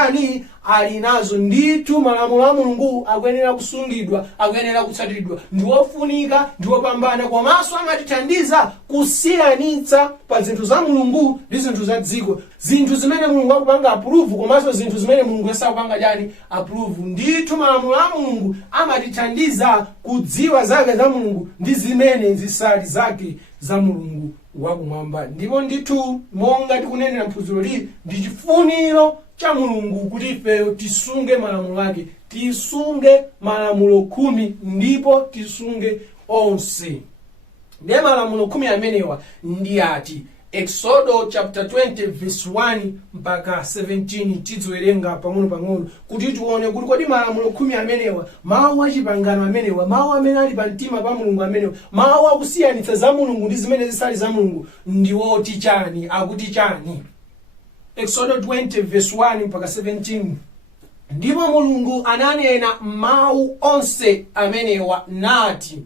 ali nazo. Ndithu malamulo a Mulungu akuyenera kusungidwa, akuyenera kutsatiridwa, ndiwofunika, ndiwopambana, komanso amatithandiza kusiyanitsa pa zinthu za Mulungu ndi zinthu za dziko, zinthu zimene Mulungu akupanga approve komanso zinthu zimene Mulungu sakupanga approve. Ndithu malamulo a Mulungu amatithandiza kudziwa zake za Mulungu ndi zimene zisali zake za Mulungu wakumwamba. Ndipo ndithu monga tikunenera mphunziro li ndi chifuniro cha Mulungu kuti ife tisunge malamulo ake, tisunge malamulo 10 ndipo tisunge onse. Ndiye malamulo 10 amenewa ndi ati Exodo chapter 20 verse 1 mpaka 17 tidziwerenga pang'ono kuti tione kuti kodi malamulo 10 amenewa, mawu achipangano amenewa, mawu amene ali pa mtima pa Mulungu amenewa, mawu akusiyanitsa za Mulungu ndi zimene zisali za Mulungu ndiwoti chani, akuti chani. Exodo 20 verse 1 mpaka 17. Ndipo Mulungu ananena mawu onse amenewa nati,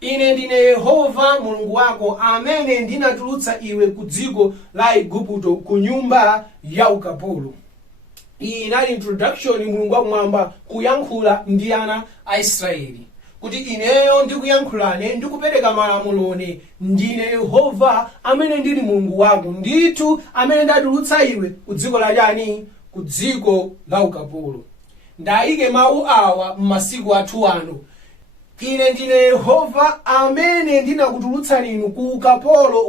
ine ndine Yehova Mulungu wako amene ndinatulutsa iwe ku dziko la Igupto ku nyumba ya ukapolo. Iyi inali introduction Mulungu wakumwamba kuyankhula ndi ana a Israeli kuti ineyo ndikuyankhulane ndikupereka malamulone, ndine Yehova amene ndili Mulungu wako, ndithu amene ndatulutsa iwe ku dziko la chani, ku dziko la ukapolo. Ndayike mawu awa m'masiku athu ano. Ine ndine Yehova amene ndinakutulutsa inu ku ukapolo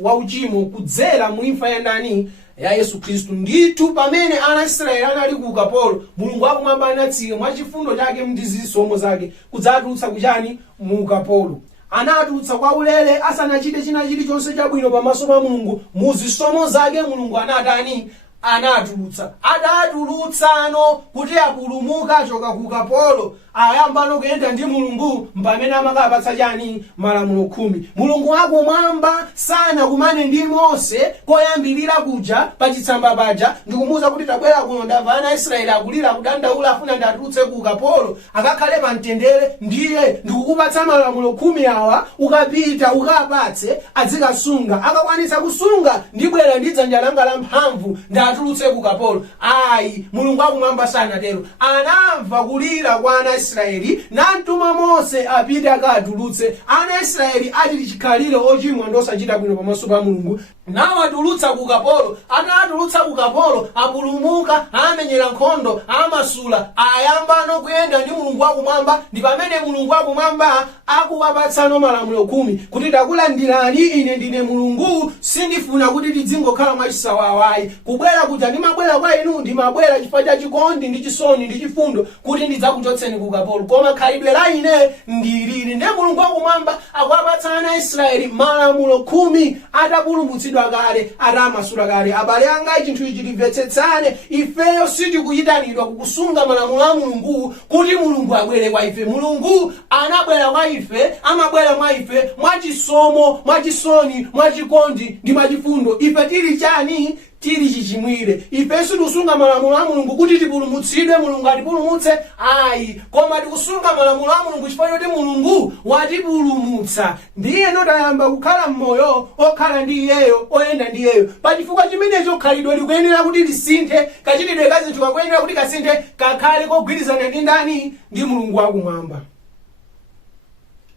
wa uchimo kudzera mu imfa ya ndani, ya Yesu Khristu. Ndithu pamene ana Israeli anali ku ukapolo, Mulungu wakumwamba anatsika mwa chifundo chake ndi zisomo zake kudzatulutsa kuchani, mu ukapolo. Anatulutsa kwa ulere asanachite china chilichonse chabwino pamaso pa Mulungu. Mu zisomo zake Mulungu anatani, anatulutsa. Adatulutsano kuti apulumuka achoka ku ukapolo, ayambano kuyenda ndi Mulungu mpamene amakapatsa chani, malamulo 10. Mulungu wakumwamba sana kumane ndi Mose koyambirira kuja pa chitsamba paja ndikumuwuza kuti tabwera kuno ndamva ana Israeli akulira kudandaula afuna ndatulutse ku ukapolo akakhale pa mtendere, ndiye ndikukupatsa malamulo 10 awa, ukapita ukapatse adzikasunga, akakwanisa kusunga ndibwera ndi dzanja langa la mphamvu ndatulutse ku ukapolo. Ayi, Mulungu wakumwamba sanatero. Anamva kulira kwa ana Israeli natuma Mose apite akatulutse ana Israeli ati chikhalire ochimwa ndosachita bwino pamaso pa Mulungu, nawo atulutsa ku ukapolo. Atatulutsa ku ukapolo apulumuka, amenyera nkhondo, amasula, ayambano kuyenda ndi Mulungu wakumwamba. Ndi pamene Mulungu wakumwamba akuwapatsano malamulo 10 kuti takulandirani ine ndine Mulungu, sindifuna kuti tidzingokhala mwachisawawayi. Kubwera kuja ndimabwera kwa inu, ndimabwera chifukwa cha chikondi ndi chisoni ndi chifundo kuti ndidzakuchotseni ku ukapolo, koma khalidwe la ine ndilili. Ndi Mulungu wakumwamba akuwapatsa ana Israeli malamulo 10 atapulumutsidwa kale, atamasula kale. Abale anga, chinthu ichi timvetsetsane. Ifeyo sitikuyitanidwa kukusunga malamulo a Mulungu kuti Mulungu abwere kwa ife. Mulungu anabwera kwa ife, amabwera mwa ife mwachisomo, mwachisoni, mwachikondi ndi mwachifundo. Ife tili chani? Tili chichimwire. Ife sitikusunga malamulo a Mulungu kuti tipulumutsidwe, Mulungu atipulumutse, ayi, koma tikusunga malamulo a Mulungu chifukwa choti Mulungu watipulumutsa. Ndiye notayamba kukhala mmoyo okhala ndi iyeyo, oyenda ndi iyeyo. Pa chifukwa chimenecho khalidwe likuyenera kuti lisinthe, kachitidwe ka zinthu kakuyenera kuti kasinthe, kakhale kogwirizana ndi ndani? Ndi Mulungu wakumwamba.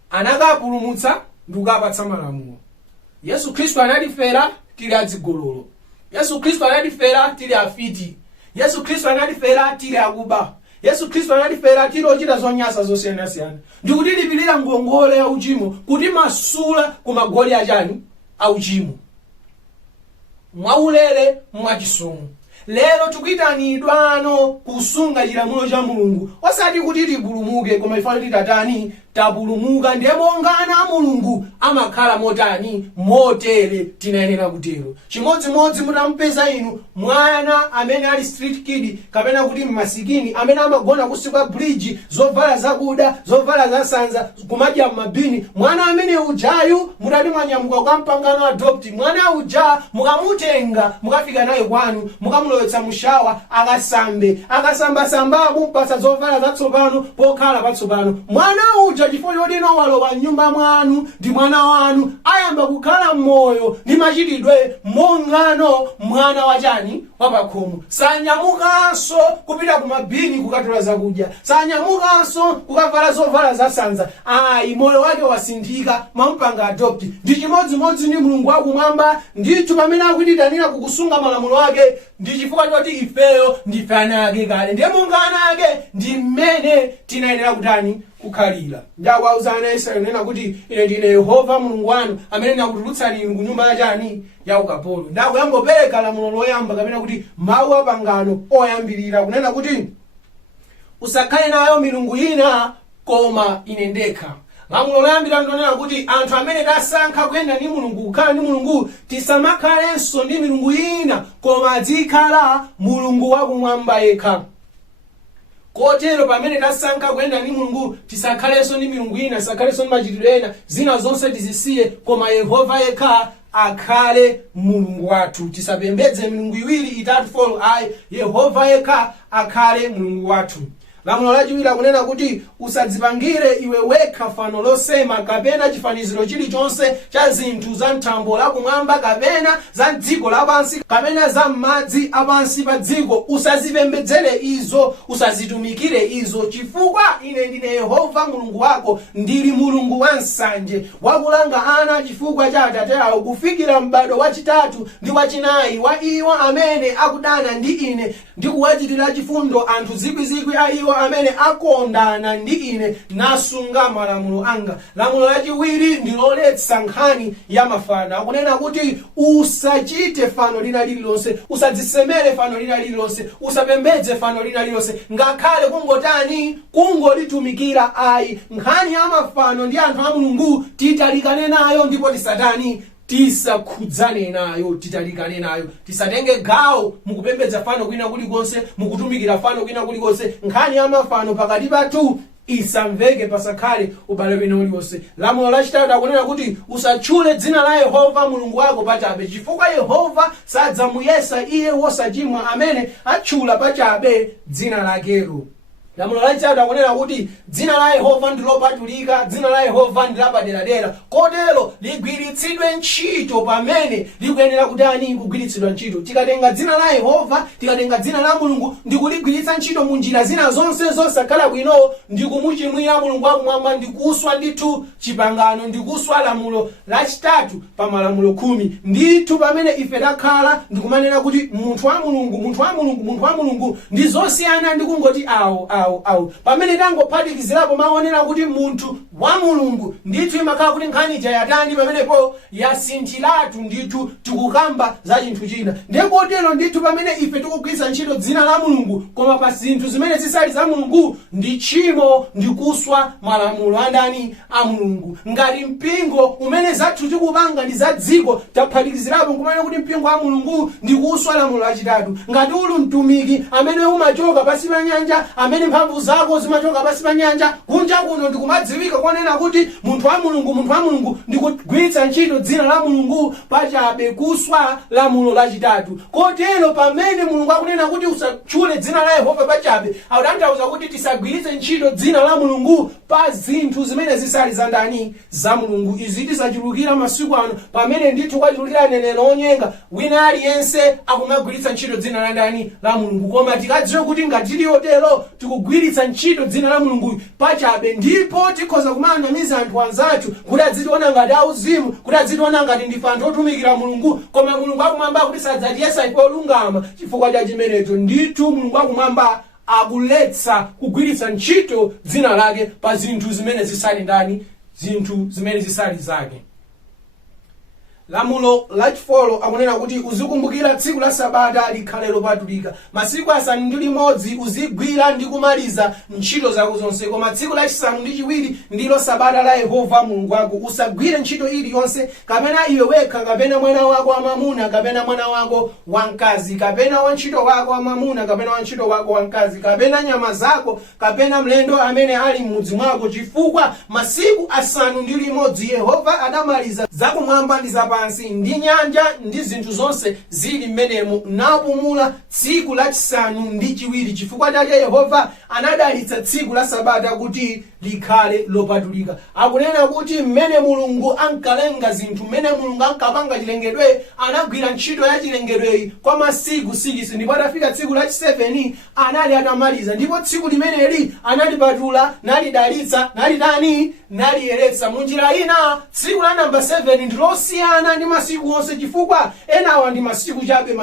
Anakapulumutsa ndi kukapatsa malamulo. Yesu Khristu analifera tili adzigololo. Yesu Khristu analifera tili afiti. Yesu Khristu analifera tili akuba. Yesu Khristu analifera tili ochita zonyasa zosiyanasiyana. Ndikuti lipilira ngongole ya uchimo, kuti masula ku magoli achani a uchimo, mwaulere mwachisomo. lero tikuyitanidwano kusunga chilamulo cha Mulungu, osati kuti tipulumuke koma ifani titatani tapulumuka. Ndiye monga ana a Mulungu amakhala motani motere tinayenera kutero. Chimodzimodzi mutampeza inu mwana amene ali street kid kapena kuti masikini amene amagona kusuka bridge, zovala zakuda, zovala zasanza, kumadya mabini, mwana amene ujayu mutati mwanyamuka kukampangano adopt, mwana uja mukamutenga mukafika naye kwanu mukamulowetsa mushawa akasamba mupasa zovala zatsopano pokhala patsopano. Mwana uja chifukwa choti walowa mnyumba mwanu ndi mwana wanu ayamba kukhala mmoyo ndi machitidwe mongano mwana wachani wapakhomo. Sanyamukanso kupita kumabini kukatola zakudya, sanyamukanso kukavala zovala zasanza. Moyo wake wasinthika, mampanga adopt. Ndi chimodzimodzi ndi Mulungu wakumwamba. Ndithu pamene akutitanira kukusunga malamulo ake ndi chifukwa choti ifeyo ndife ana ake kale. Ndiye monga ana ake ndi mmene tinayenera kutani kukhalira. Ndakwauza ana Israeli nena kuti ine ndine Yehova Mulungu wanu amene ndakutulutsani inu ku nyumba yachani ya ukapolo. Ndakuyambopereka lamulo loyamba kapena kuti mawu apangano oyambirira kunena kuti usakhale nayo milungu ina koma ine ndekha. Lamulo loyambira ndonena kuti anthu amene tasankha kuyenda ndi Mulungu, kukhala ndi Mulungu, tisamakhalenso ndi milungu ina koma adzikhala Mulungu wakumwamba yekha. Kotero pamene tasankha kuyenda ndi Mulungu tisakhalenso ndi milungu ina, tisakhalenso ndi machitidwe ena, zina zonse tizisiye koma Yehova yekha akhale Mulungu wathu. Tisapembedze milungu iwiri itatu folo, Yehova yekha akhale Mulungu wathu. Lamulo lachiwiri akunena kuti usadzipangire iwe wekha fano losema kapena chifaniziro chilichonse cha zinthu za mthambo lakumwamba kapena za dziko lapansi kapena za madzi apansi pa dziko. Usazipembedzere izo, usazitumikire izo, chifukwa ine ndine Yehova Mulungu wako, ndili Mulungu wansanje wakulanga ana chifukwa cha atate awo kufikira m'bado wachitatu ndi wachinayi wa iwo amene akudana ndi ine, ndi kuwachitira chifundo anthu zikwi a iwo amene akondana ndi ine nasunga malamulo anga. Lamulo lachiwiri ndiloletsa nkhani ya mafano. Akunena kuti usachite fano lina lililonse, usadzisemere fano lina lililonse, usapembedze fano lina lililonse, ngakhale kungotani kungolitumikira. Nkhani ya mafano ndi anthu a Mulungu titalikane nayo, ndipo tisatani tisakhudzane nayo, titalikane nayo. Tisatenge gawo mukupembedza fano kwina kulikonse, mukutumikira fano kwina kulikonse. Nkhani ya mafano pakati pathu isamveke, pasakhale ubale wina uliwonse. Lamulo lachitatu akunena kuti usatchule dzina la Yehova Mulungu wako pachabe, chifukwa Yehova sadzamuyesa iye wosachimwa amene atchula pachabe dzina lakelo. Lamulo lachitatu akunena kuti dzina la Yehova ndilopatulika, dzina la Yehova ndilapaderadera, kotero ligwiritsidwe ntchito pamene likuyenera kutani kugwiritsidwa ntchito. Tikatenga dzina la Yehova, tikatenga dzina la Mulungu ndikuligwiritsa ntchito mu njira zina zonse zosakhala bwino, ndikumuchimwira Mulungu wakumwamba, ndikuswa ndithu chipangano, ndikuswa lamulo lachitatu pa malamulo 10. Ndithu pamene ife takhala ndikumanena kuti munthu wa Mulungu, munthu wa Mulungu, munthu wa Mulungu ndi zosiyana ndi kungoti awo. Pamene tangophatikizirapo maonera kuti munthu wa Mulungu, ndithu imakhala kuti nkhani yatani pamenepo yasinthiratu, ndithu tikukamba za chinthu china. Ndiye kotero ndithu pamene ife tikugwiritsa ntchito dzina la Mulungu koma pa zinthu zimene zisali za Mulungu, ndi tchimo, ndikuswa malamulo andani a Mulungu. Ngati mpingo umene zathu tikupanga ndi za dziko, taphatikizirapo kumene kuti mpingo wa Mulungu ndikuswa lamulo lachitatu. Ngati uli mtumiki amene umachoka pansi pa nyanja, amene mphamvu zako zimachoka pansi pa nyanja, kunja kuno ndikumadziwika konena kuti munthu wa Mulungu, munthu wa Mulungu ndikugwiritsa ntchito dzina la Mulungu pachabe, kuswa lamulo lachitatu. Kotero pamene Mulungu akunena kuti usatchule dzina la Yehova pachabe, akutanthauza kuti tisagwiritse ntchito dzina la Mulungu pa zinthu zimene zisali za ndani za Mulungu. Izi tisachulukira masiku ano pamene ndithu kwachulukira nenero onyenga, wina aliyense akumagwiritsa ntchito dzina la ndani la Mulungu. Koma tikadziwe kuti ngati tili otero tikugwiritsa ntchito dzina la Mulungu pachabe, ndipo tikhoza kumanamiza anthu anzathu kuti adzitiona ngati auzimu, kuti adzitiona ngati ndife anthu otumikira Mulungu, koma Mulungu akumwamba kuti sadzatiyesa ife olungama chifukwa cha chimenecho. Ndithu Mulungu akumwamba akuletsa kugwiritsa ntchito dzina lake pa zinthu zimene zisali ndani, zinthu zimene zisali zake. lamulo lachifolo akunena kuti uzikumbukira tsiku la sabata likhale lopatulika. Masiku asanu ndi limodzi uzigwira ndi kumaliza ntchito zako zonse, koma tsiku lachisanu ndi chiwiri ndilo sabata la Yehova Mulungu wako. Usagwire ntchito iliyonse, kapena iwe wekha, kapena mwana wako wamwamuna, kapena mwana wako wamkazi, kapena wantchito wako wamwamuna, kapena wantchito wako wamkazi, kapena nyama zako, kapena mlendo amene ali m'mudzi mwako, chifukwa masiku asanu ndi limodzi Yehova adamaliza zakumwamba ndi zapansi ndi nyanja ndi zinthu zonse zili m'menemo, napumula tsiku lachisanu ndi chiwiri. Chifukwa chake Yehova anadalitsa tsiku la sabata kuti likhale lopatulika. Akunena kuti mmene Mulungu ankalenga zinthu, mmene Mulungu ankapanga chilengedwe, anagwira ntchito ya chilengedweyi kwa masiku 6, ndipo atafika tsiku la 7 anali atamaliza. Ndipo tsiku limeneli analipatula, nalidalitsa, naliyeretsa. Munjira ina tsiku la namba 7 ndilosiyana ndi masiku onse, chifukwa enawa ndi masiku chabe,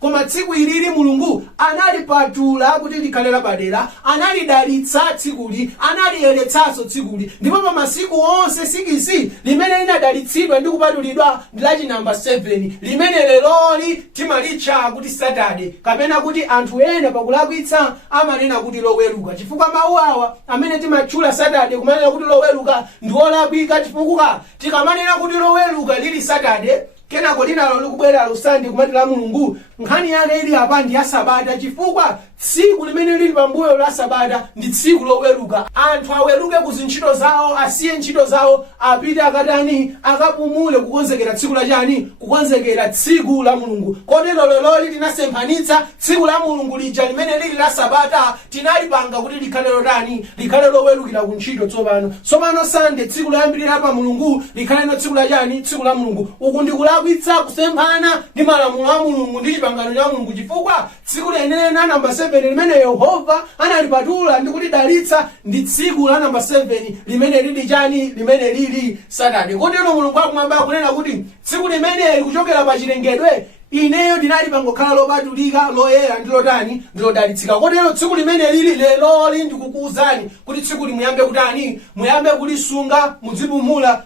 koma tsiku ilili Mulungu analipatula kuti likhale lapadera, analidalitsa tsikuli, analiyeretsanso tsikuli. Ndipo pa masiku onse 6 limene linadalitsidwa ndi kupatulidwa ndi lachi namba 7, limene leloli timalitcha kuti Saturday, kapena kuti anthu ena pakulakwitsa amanena kuti loweruka. Chifukwa mawu awa amene timatchula Saturday kumanena kuti loweruka ndi olakwika, chifukwa tikamanena kuti loweruka lili Saturday kenako linalo likubwera lusandi kumati la Mulungu, nkhani yake ili apa ndi ya sabata, chifukwa tsiku limene lili pambuyo la sabata ndi tsiku loweruka. Anthu aweruke ku zintchito zawo, asiye ntchito zawo, apite akatani akapumule kukonzekera tsiku la chani, kukonzekera tsiku la Mulungu. Kotero leloli tinasemphanitsa tsiku la Mulungu lija limene lili la sabata, tinalipanga kuti likhale lotani, likhale lowerukira ku ntchito tsopano. Tsopano Sunday tsiku loyambirira pa Mulungu likhale tsiku la chani, tsiku la Mulungu. Uku ndikulakwitsa kusemphana ndi malamulo a Mulungu ndi chipangano cha Mulungu, chifukwa tsiku lenene na namba 7 limene Yehova analipatula ndi kulidalitsa ndi tsiku la namba 7 limene lili chani, limene lili Saturday. Kotero Mulungu akumwamba akunena kuti tsiku limene kuchokera pa chilengedwe ineyo ndinalipanga kukhala lopatulika, loyera ndi lotani, ndi lodalitsika. Kotero tsiku limene lili leloli ndikukuwuzani kuti tsiku muyambe kutani, muyambe kulisunga, mudzipumula,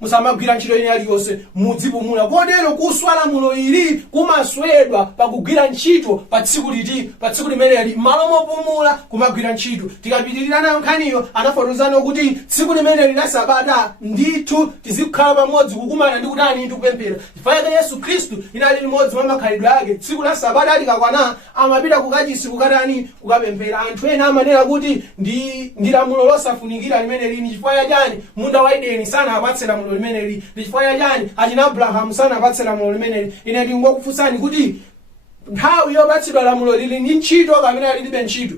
musamagwira ntchito ine aliyonse, mudzipumula. Kotero kuswa lamulo ili kumaswedwa pakugwira ntchito pa tsiku liti, pa tsiku limeneli, malo mopumula kumagwira ntchito. Tikapitirira nayo nkhaniyo anafotokozana kuti tsiku limeneli la sabata ndithu tizikhala pamodzi kukumana ndi kutani, ndi kupemphera. Chifukwa Yesu Khristu inali limodzi mwa makhalidwe ake. Tsiku la sabata likakwana amapita kukachisi kukatani, kukapemphera. Anthu ena amanena kuti ndi lamulo losafunikira limene lini. Chifukwa chani munda wa Edeni sana apatse lamulo limene lili? Chifukwa chani achina Abrahamu sana apatse lamulo limene lili? Ine ndingokufunsani kuti nthawi yopatsidwa lamulo lili ndi ntchito kapena lilibe ntchito?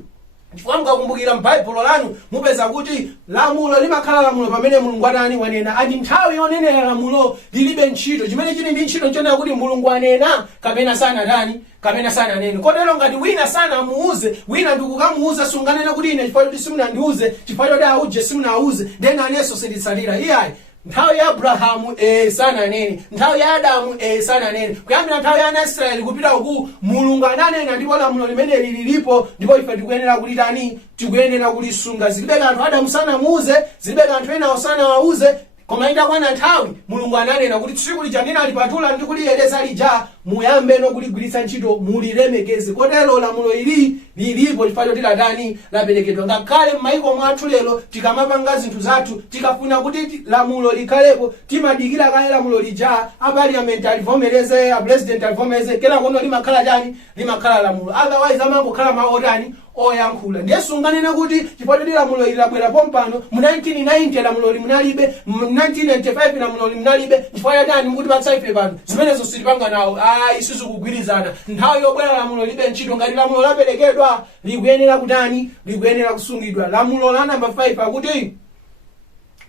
Chifukwa mukakumbukira m'Baibulo lanu mupeza kuti lamulo limakhala lamulo pamene Mulungu atani wanena. Andi nthawi yonenera lamulo lilibe ntchito. Chimene chili ndi ntchito nchonena kuti Mulungu anena kapena sanatani, kapena sananene. Kotero ngati wina sanamuuze, wina ndikukamuuza sunganena kuti ine chifukwa choti simunandiuze, chifukwa choti auje simunauze, then aneso sinditsalira. Iyayi nthawi ya Abrahamu sananene, nthawi ya Adamu sananene, kuyambira nthawi ya ana Israeli kupita uku Mulungu ananena, ndipo lamulo limene lilipo, ndipo ife tikuyenera kulitani, tikuyenera kulisunga. Zilibe kanthu Adamu sanamuuze, zilibe kanthu enawo sanawauze, koma itakwana nthawi Mulungu ananena kuti tsiku lija ndinalipatula ndi kuliyereza lija, muyambe no kuligwiritsa ntchito, mulilemekeze. Kotero lamulo ili lilipo chifukwa choti latani, laperekedwa. Ngakhale m'mayiko mwathu lero tikamapanga zinthu zathu tikafuna kuti lamulo likhalepo, timadikira kale lamulo lija, aparliament alivomereze, president alivomereze, kena kono limakhala chani, limakhala lamulo. Otherwise amangokhala mawu otani, oyankhula. Ndiye sunganena kuti chifukwa choti lamulo ili labwera pompano mu 1990 lamulo limunalibe, mu 1995 lamulo limunalibe, chifukwa chani mukuti patsaife pano zimenezo silipanga nawo. Isusu kugwirizana. Nthawi yobwera lamulo libe ntchito. Ngati lamulo laperekedwa likuyenera kutani, likuyenera kusungidwa. Lamulo la namba 5 akuti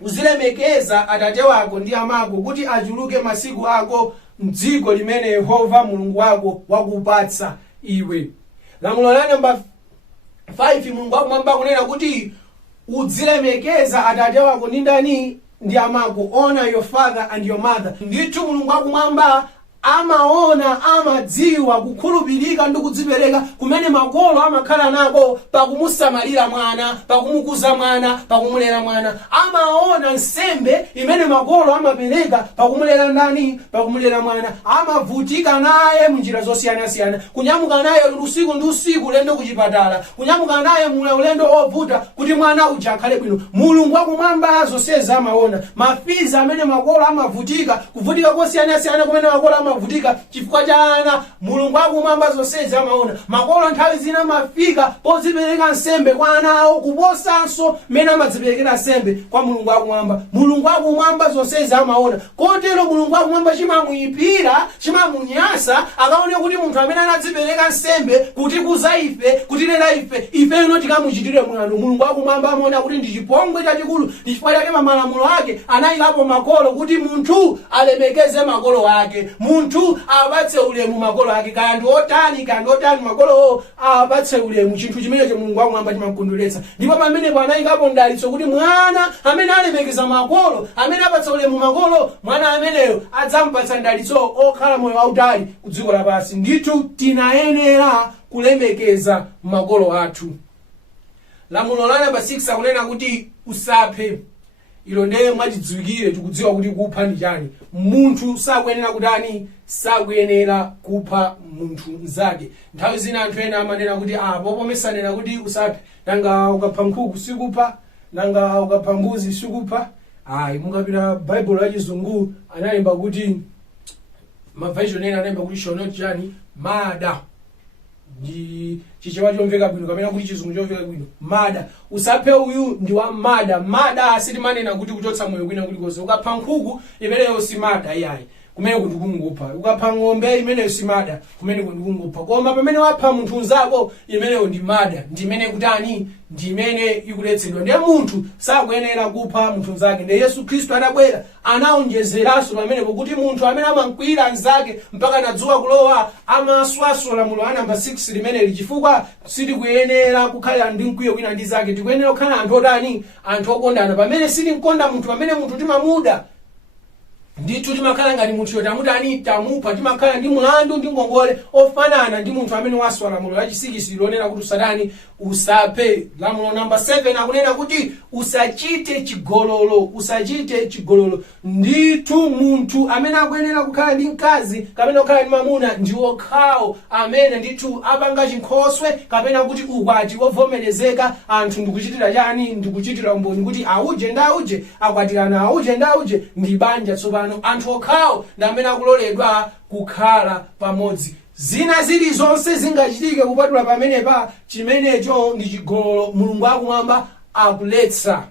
uzilemekeza atate wako ndi amako kuti achuluke masiku ako m'dziko limene Yehova Mulungu wako wakupatsa iwe. Lamulo la namba 5 Mulungu akumwamba kunena kuti uzilemekeza atate wako ndi ndani, ndi amako. Honor your father and your mother. Ndithu Mulungu akumwamba amaona, amadziwa kukhulupirika ndi kudzipereka kumene makolo amakhala nako pakumusamalira mwana, pakumukuza mwana, pakumulera mwana. Amaona nsembe imene makolo amapereka pakumulera ndani, pakumulera mwana. Amavutika naye munjira zosiyanasiyana, kunyamuka naye usiku ndi usiku ulendo kuchipatala, kunyamuka naye ulendo ovuta kuti mwana uja akhale bwino. Mulungu wakumwamba zonsezi amaona. Mafizi amene makolo amavutika, kuvutika kosiyanasiyana kumene makolo amavutika chifukwa cha ana, Mulungu wakumwamba zonsezi amaona. Makolo nthawi zina mafika pozipereka nsembe kwa ana awo kuposanso mene amadziperekera nsembe kwa Mulungu wakumwamba. Mulungu wakumwamba zonsezi amaona. Kotero Mulungu wakumwamba chimamuyipira, chimamunyasa akaone kuti munthu amene anadzipereka nsembe kuti kuza ife, kutilera ife ino tikamuchitire mwano. Mulungu wakumwamba amaona kuti ndi chipongwe chachikulu, ndi chifukwa chake Malamulo ake anayikapo makolo kuti munthu alemekeze makolo ake, munthu apatse ulemu makolo ake. Kaya ndi otani makolo apatse ulemu, chinthu chimenecho Mulungu wakumwamba chimakondweretsa. Ndipo pamenepo anayikapo mdalitso kuti mwana amene alemekeza makolo, amene apatsa ulemu makolo, mwana ameneyo adzampatsa mdalitso okhala moyo wautali ku dziko lapansi. Ndithu tinayenera kulemekeza makolo athu. Lamulo la namba 6 akunena kuti usaphe. Ilo ndiye mwachidziwikire tikudziwa kuti kupha ndi chani. Munthu sakuyenera kutani, sakuyenera kupha munthu mnzake. Nthawi zina anthu ena amanena kuti popomesanena kuti usaphe, nanga ukapha nkhuku sikupha, nanga ukapha mbuzi sikupha. Mukapita Bible la Chizungu analemba kuti version ena analemba kuti shall not chani murder. Chichewa chomveka bwino kapena kuti Chizungu chomveka bwino. Murder. Usaphe uyu ndi wa murder. Murder sitimanena kuti kuchotsa moyo kwina kulikonse. Ukapha nkhuku imeneyo si murder iyayi, kumene kuti kungupha. Ukapha ng'ombe imeneyo si murder, kumene kuti kungupha. Koma pamene wapha munthu mnzako imeneyo ndi murder, ndimene kutani, ndimene ikuletsedwa. Ndiye munthu sakuyenera kupha munthu mnzake. Ndiye Yesu Khristu anabwera anaonjezeranso pamenepo kuti munthu amene amamkwira mnzake mpaka nadzuwa kulowa amaswaso. Lamulo la namba 6 limeneli, chifukwa sitikuyenera kukhala ndi mkwiyo wina ndi zake. Tikuyenera kukhala anthu otani, anthu okondana. Pamene sitinkonda munthu, pamene munthu timamuda, ndithu timakhala ngati munthu yotamutani tamupha, timakhala ndi mlandu ndi ngongole ofanana ndi munthu amene waswa lamulo la 6 lonena kuti usatani, usaphe. Lamulo namba 7 akunena kuti usachite chigololo, usachite chigololo. Ndithu munthu amene akuyenera kukhala ndi mkazi kapena kukhala ndi mamuna ndi okhawo amene ndithu apanga chinkhoswe kapena kuti ukwati wovomerezeka. Anthu ndikuchitira chani, ndikuchitira umboni kuti auje ndauje, akwatirana auje ndauje, ndi banja tsopano. Anthu okhawo ndi amene akuloledwa kukhala pamodzi. Zina zilizonse zingachitike kupatula pamenepa, chimenecho ndi chigololo. Mulungu wakumwamba akuletsa.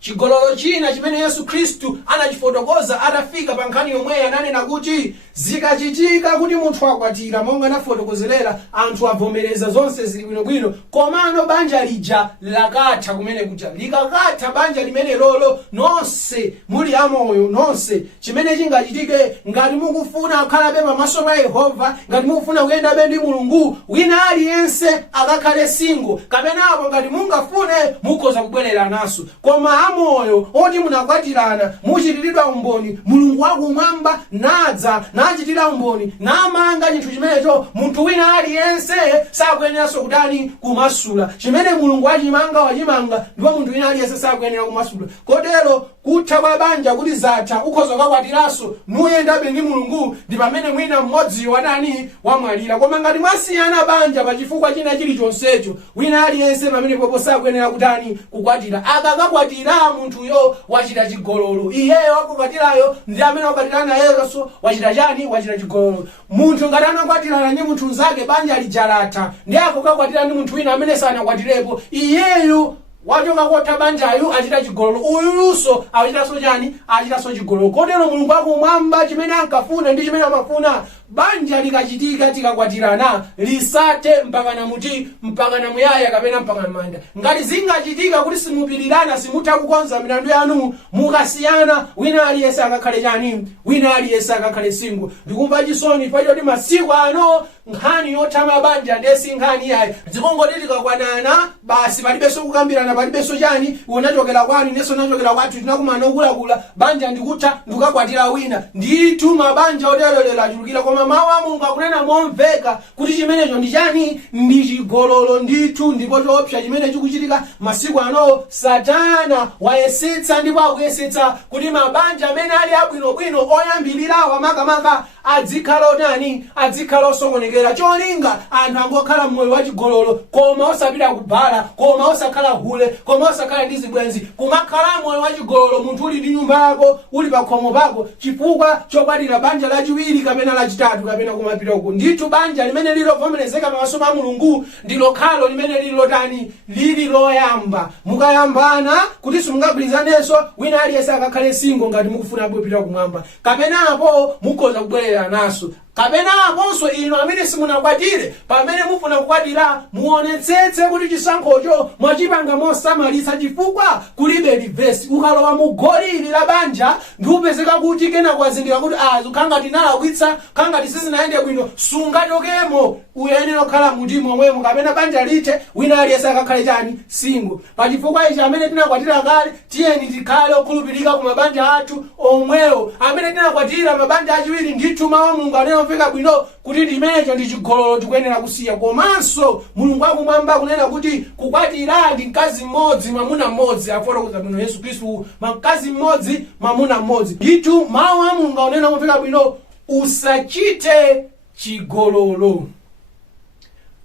Chigololo china chimene Yesu Khristu anachifotokoza atafika pa nkhani yomweyo, ananena kuti zikachitika kuti munthu akwatira, monga anafotokozerera anthu avomereza zonse zili bwinobwino, komano banja lija lakatha kumene kuja. Likakatha banja limene lolo, nonse muli amoyo, nonse chimene chingachitike, ngati mukufuna akhalabe pamaso pa Yehova, ngati mukufuna kuyendabe ndi Mulungu, wina aliyense akakhale single, kapenapo ngati mungafune mukhoza kubwerera naso. Koma moyo oti munakwatirana muchitiridwa umboni, Mulungu wakumwamba nadza nachitira umboni namanga chinthu chimenecho. Munthu wina aliyense sakuyeneranso kutani, kumasula. Chimene Mulungu wachimanga ndipo munthu wina aliyense sakuyenera kumasula. Kotero kutha kwa banja kuti zatha, ukhoza kukwatiranso muyendabe ndi Mulungu, ndi pamene mwina mmodzi watani wamwalira. Koma ngati mwasiyana banja pa chifukwa china chilichonsecho, wina aliyense pamene popo sakuyenera kutani, kukwatira. Akakakwatira munthuyo wachita chigololo. Iyeyo wakukwatirayo ndi amene wakwatirana nayenso wachita chani, wachita chigololo. Munthu ngati anakwatirana ndi munthu mnzake, banja lijalatha. Ndi akakwatira ndi munthu wina amene sanakwatirepo, iyeyo wachoka kotha banjayu achita chigololo. Uyuluso achitanso chani, achitanso chigololo. Kotero Mulungu wakumwamba chimene ankafuna ndi chimene amafuna, banja likachitika tikakwatirana lisate mpaka namuti, mpaka namuyaya kapena mpaka manda. Ngati zingachitika kuti simupirirana, simutha kukonza milandu yanu, mukasiyana, wina aliyense akakhale chani, wina aliyense akakhale single. Ndikumva chisoni pachoti masiku ano nkhani yothama banja ndesi nkhani yayi zikongoti tikakwanana basi palibenso kukambirana palibenso chani unachokera kwanu inenso nachokera kwathu tinakumana okulakula banja ndikutha ndikukakwatira wina ndithu mabanja otelolera achulukira koma mawu a Mulungu akunena momveka kuti chimenecho ndi chani ndi chigololo ndithu ndipo choopsa chimene chikuchitika masiku ano Satana wayesetsa ndipo akuyesetsa kuti mabanja amene ali abwinobwino oyambirirawa makamaka adzikhala otani adzikhala osokonekera cholinga anthu angokhala mmoyo wa chigololo koma osapita kubhala koma osakhala hule koma osakhala ndi zibwenzi kumakhala moyo wa chigololo munthu uli ndi nyumba yako uli pa khomo pako chifukwa chokwatira banja lachiwiri kapena lachitatu kapena kumapita uku ndithu banja limene lilovomerezeka pamaso pa Mulungu ndilo khalo limene lilotani lili loyamba mukayambana kuti simungagwirizanenso wina aliyense akakhale single ngati mukufuna kupita kumwamba kapena apo mukhoza kubwerera naso kapena aponso ino amene simunakwatire pamene mufuna kukwatira muonetsetse kuti chisankhocho mwachipanga mosamalitsa chifukwa kulibe livesi ukalowa mu golili la banja ndiupezeka kuti kena kwazindika kuti khangati nalakwitsa khangati sizinayende bwino sungachokemo uyenera kukhala mutimo mwemo kapena banja lithe wina aliyense akakhale chani single pachifukwa ichi amene tinakwatira kale tiyeni tikhale okhulupirika ku mabanja athu omwewo amene tinakwatira mabanja achiwiri ndithu mawu a Mulungu anomveka bwino kuti ndimenecho ndi chigololo tikuyenera kusiya komanso Mulungu akumwamba kunena kuti kukwatira ndi mkazi mmodzi mwamuna mmodzi afotokoza bwino Yesu Khristu mkazi mmodzi mwamuna mmodzi ndithu mawu a Mulungu akunena momveka bwino usachite chigololo.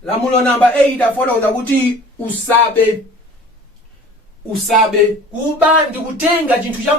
Lamulo namba 8 afotokoza kuti usabe kuba ndikutenga chinthu cha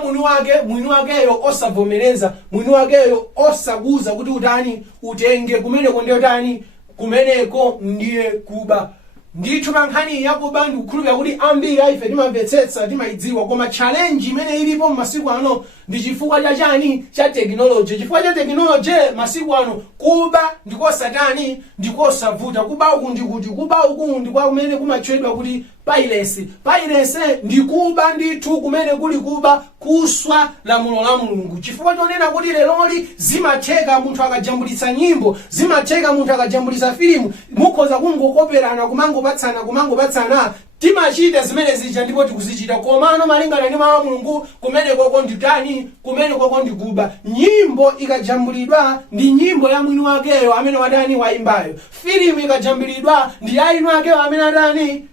mwini wakeyo osavomereza mwini wakeyo osakuza kuti utani utenge kumeneko ndiye utani kumeneko ndiye kuba ndithu pankhani yakuba ndikukhulupirira kuti ambiri ife timamvetsetsa timayidziwa koma challenge imene ilipo masiku ano ndi chifukwa cha chani cha technology chifukwa cha technology masiku ano kuba ndikosatani ndikosavuta kuba uku ndikuti kuba uku ndikwa kumene kumatchedwa kuti piracy ndikuba ndithu kumene kuli kuba kuswa lamulo la Mulungu chifukwa chonena kuti leloli zimatheka munthu akajambulitsa nyimbo zimatheka munthu akajambulitsa filimu mukhoza kungokoperana kumangopatsana timachita zimene zija ndipo tikuzichita komano malingana ndi mawu a Mulungu kumene koko nditani kumene koko ndikuba nyimbo ikajambulidwa ndi nyimbo ya mwini wakeyo amene wadani waimbayo filimu ikajambulidwa ndi ya mwini wakeyo amene adani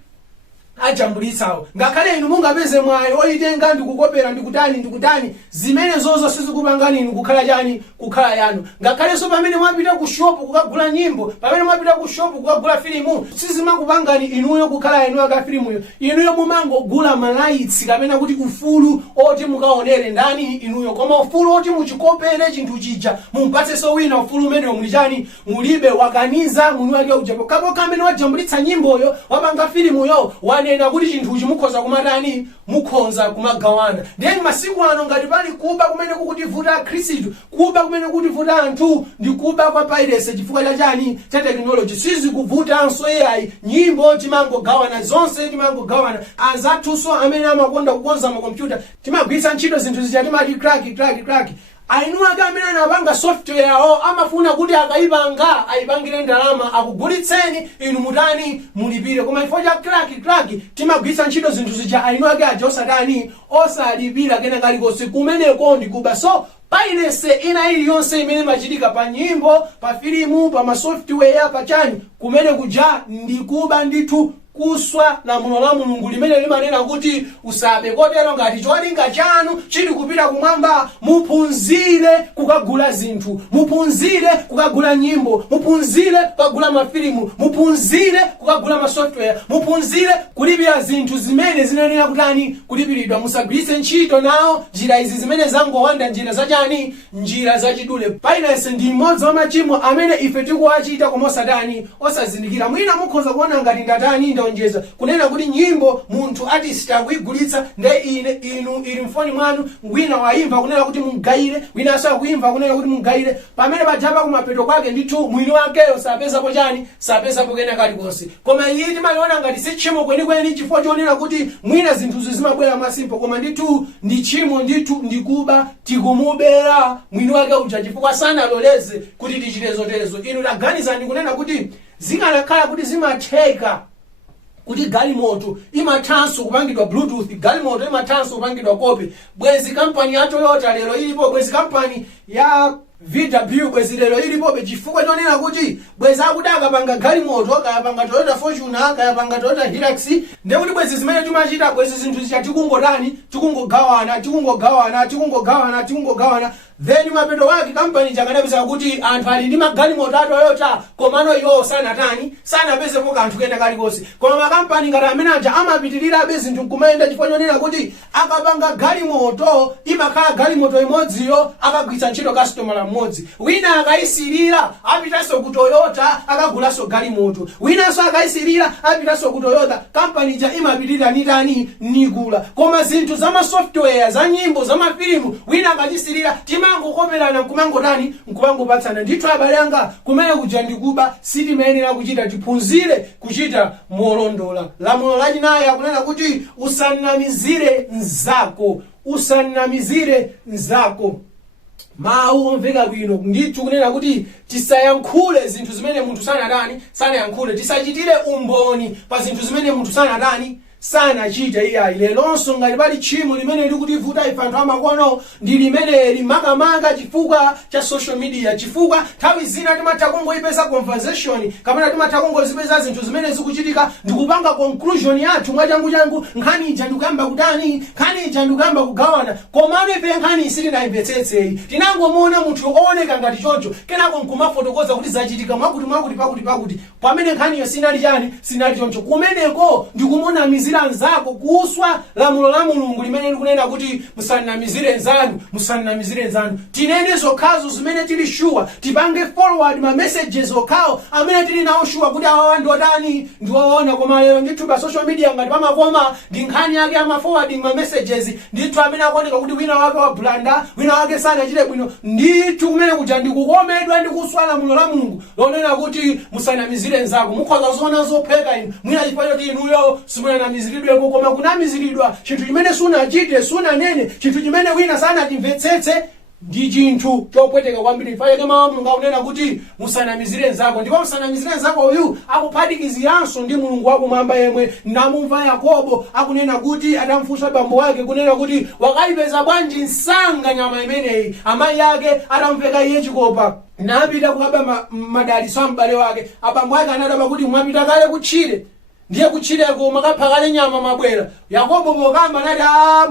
ajambulitsawo ngakhale inu mungapeze mwayo oyitenga ndikukopera ndikutani zimene zozo sizikupangani inu kukhala chani kukhala yanu ngakhalenso pamene mwapita ku shop kukagula nyimbo pamene mwapita ku shop kukagula filimu sizimakupangani inuyo kukhala inu aka filimuyo inuyo mumangogula malaitsi kapena kuti ufulu oti mukaonere ndani inuyo koma ufulu oti muchikopere chinthu chija mumpatsenso wina ufulu umene muli chani mulibe wakaniza mwini wake ujapo kapo kamene wajambulitsa nyimboyo wapanga filimuyo nena kuti chinthuchi mukhoza kumatani mukhoza kumagawana ndiye masiku ano ngati pali kuba kumene kukutivuta Khristu kuba kumene kukutivuta anthu ndi kuba kwa piracy chifukwa cha chani cha technology sizikuvutanso AI nyimbo timangogawana zonse timangogawana azathuso amene amakonda kukonza makompyuta timagwiritsa ntchito zinthu zija timati crack ainuake amene anapanga software yawo amafuna kuti akayipanga ayipangire ndalama akugulitseni inu mutani mulipire koma ifo cha crack timagwiritsa ntchito zinthu zija ainuake aja osatani osalipira kena kalikonse kumeneko ndikuba so piracy ina iliyonse imene machitika pa nyimbo pa filimu pa masoftware pa chani kumene kuja ndikuba ndithu kuswa lamulo la Mulungu limene limanena kuti usabe kotero ngati cholinga chanu chili kupita kumwamba muphunzire kukagula zinthu muphunzire kukagula nyimbo muphunzire kukagula mafilimu muphunzire kukagula masoftware muphunzire kulipira zinthu zimene zinenera kutani kulipiridwa musagwiritse ntchito nawo njira izi zimene zangowanda njira zachani njira zachidule piracy ndi mmodzi wa machimo amene ife tikuwachita koma osatani osazindikira mwina mukhoza kuona ngati ndatani ndalonjeza kunena kuti nyimbo munthu ati sitakuigulitsa nde inu ili mfoni mwanu, wina waimva kunena kuti mugayire, wina asakuimva kunena kuti mugayire, pamene pajapa kumapeto kwake ndithu mwini wakeyo sapezapo chani, sapezapo kena kalikonse. Koma iyi timaliona ngati si tchimo kwenikweni chifukwa chonena kuti mwina zinthuzi zimabwera masimpo, koma ndithu ndi tchimo, ndithu ndikuba tikumubera mwini wake uja chifukwa sanaloleze kuti tichite zoterezo. Inu taganizani kunena kuti zikanakhala kuti zimatheka kuti galimoto imathanso kupangidwa bluetooth, galimoto imathanso kupangidwa kope, bwezi kampani ya Toyota lero ilipo, bwezi kampani ya VW bwezi lero ilipobe chifukwa chonena kuti bwezi akuti akapanga galimoto, akapanga Toyota Fortuner, akapanga Toyota Hilux, ndiye kuti bwezi zimene timachita bwezi zinthu zicha tikungotani, tikungogawana, then mapeto wake kampani chakanapeza kuti anthu ali ndi magalimoto a Toyota, komano iwo sanapezepo kanthu kena kalikonse. Koma makampani ngati amene aja amapitirira zinthu nkumayenda chifukwa chonena kuti akapanga galimoto imakhala galimoto imodziyo akagwiritsa ntchito customer mmodzi, wina akayisirira apitanso ku Toyota akagulanso galimoto, winanso akayisirira apitanso ku Toyota, kampani ija imapitirira nitani nigula. Koma zinthu za software za nyimbo za mafilimu wina akachisirira timangokoperana nkumangopatsana. Ndithu abale anga kumene kuja ndikuba sitimayenera kuchita, tiphunzire kuchita molondola. Lamulo lachinayi akunena kuti usanamizire nzako. Mawu omveka bwino ndithu kunena kuti tisayankhule zinthu zimene munthu sanayankhule, tisachitire umboni pa zinthu zimene munthu sanachita iyayi. Lelonso ngati pali tchimo limene likutivuta ife anthu amakono ndi limeneli, makamaka chifukwa cha social media, chifukwa nthawi zina timatha kungoyipeza conversation kapena timatha kungozipeza zinthu zimene zikuchitika ndikupanga conclusion yathu mwachangu, nkhani ija ndikuyamba kutani, nkhani ija ndikuyamba kugawana, komano ife nkhani sitinayimvetsetseyi, tinangomuona munthu ooneka ngati choncho kenako nkumafotokoza kuti zachitika mwakuti pamene nkhaniyo sinali choncho. Kumeneko ndikumuna nzako kuswa lamulo la Mulungu limene likunena kuti musanamizire nzanu. Tinene zokhazo zimene tili sure, tipange forward ma messages okhawo amene tili nawo sure kuti awawa ndiotani ndiwoona. Koma lero ndithu pa social media ngati pamakoma ndi nkhani yake ama forwarding ma messages, ndithu amene akuoneka kuti wina wake wa blanda, wina wake sanachite bwino, ndithu kumene kuja ndikukomedwa ndi kuswa lamulo la Mulungu lonena kuti musanamizire nzako. Mukhoza zoona zopheka inu mwina chifukwa choti inuyo simunanamiziridwe, koma kunamiziridwa chinthu chimene sunachite, sunanene, chinthu chimene wina sanatimvetsetse ndi chinthu chopweteka kwambiri. Ifaye kama Mulungu akunena kuti musanamizire nzako, ndipo musanamizire nzako uyu akuphatikiziranso ndi Mulungu wakumwamba yemwe namumva Yakobo akunena kuti atamfunsa bambo wake kunena kuti wakayipeza bwanji nsanga nyama imeneyi, amayi yake atamveka iye chikopa napita kukaba madalitso a m'bale wake. Abambo ake anadaba kuti mwapita kale kutchire, ndiye kutchireko makaphakale nyama mabwera. Yakobo pokamba nati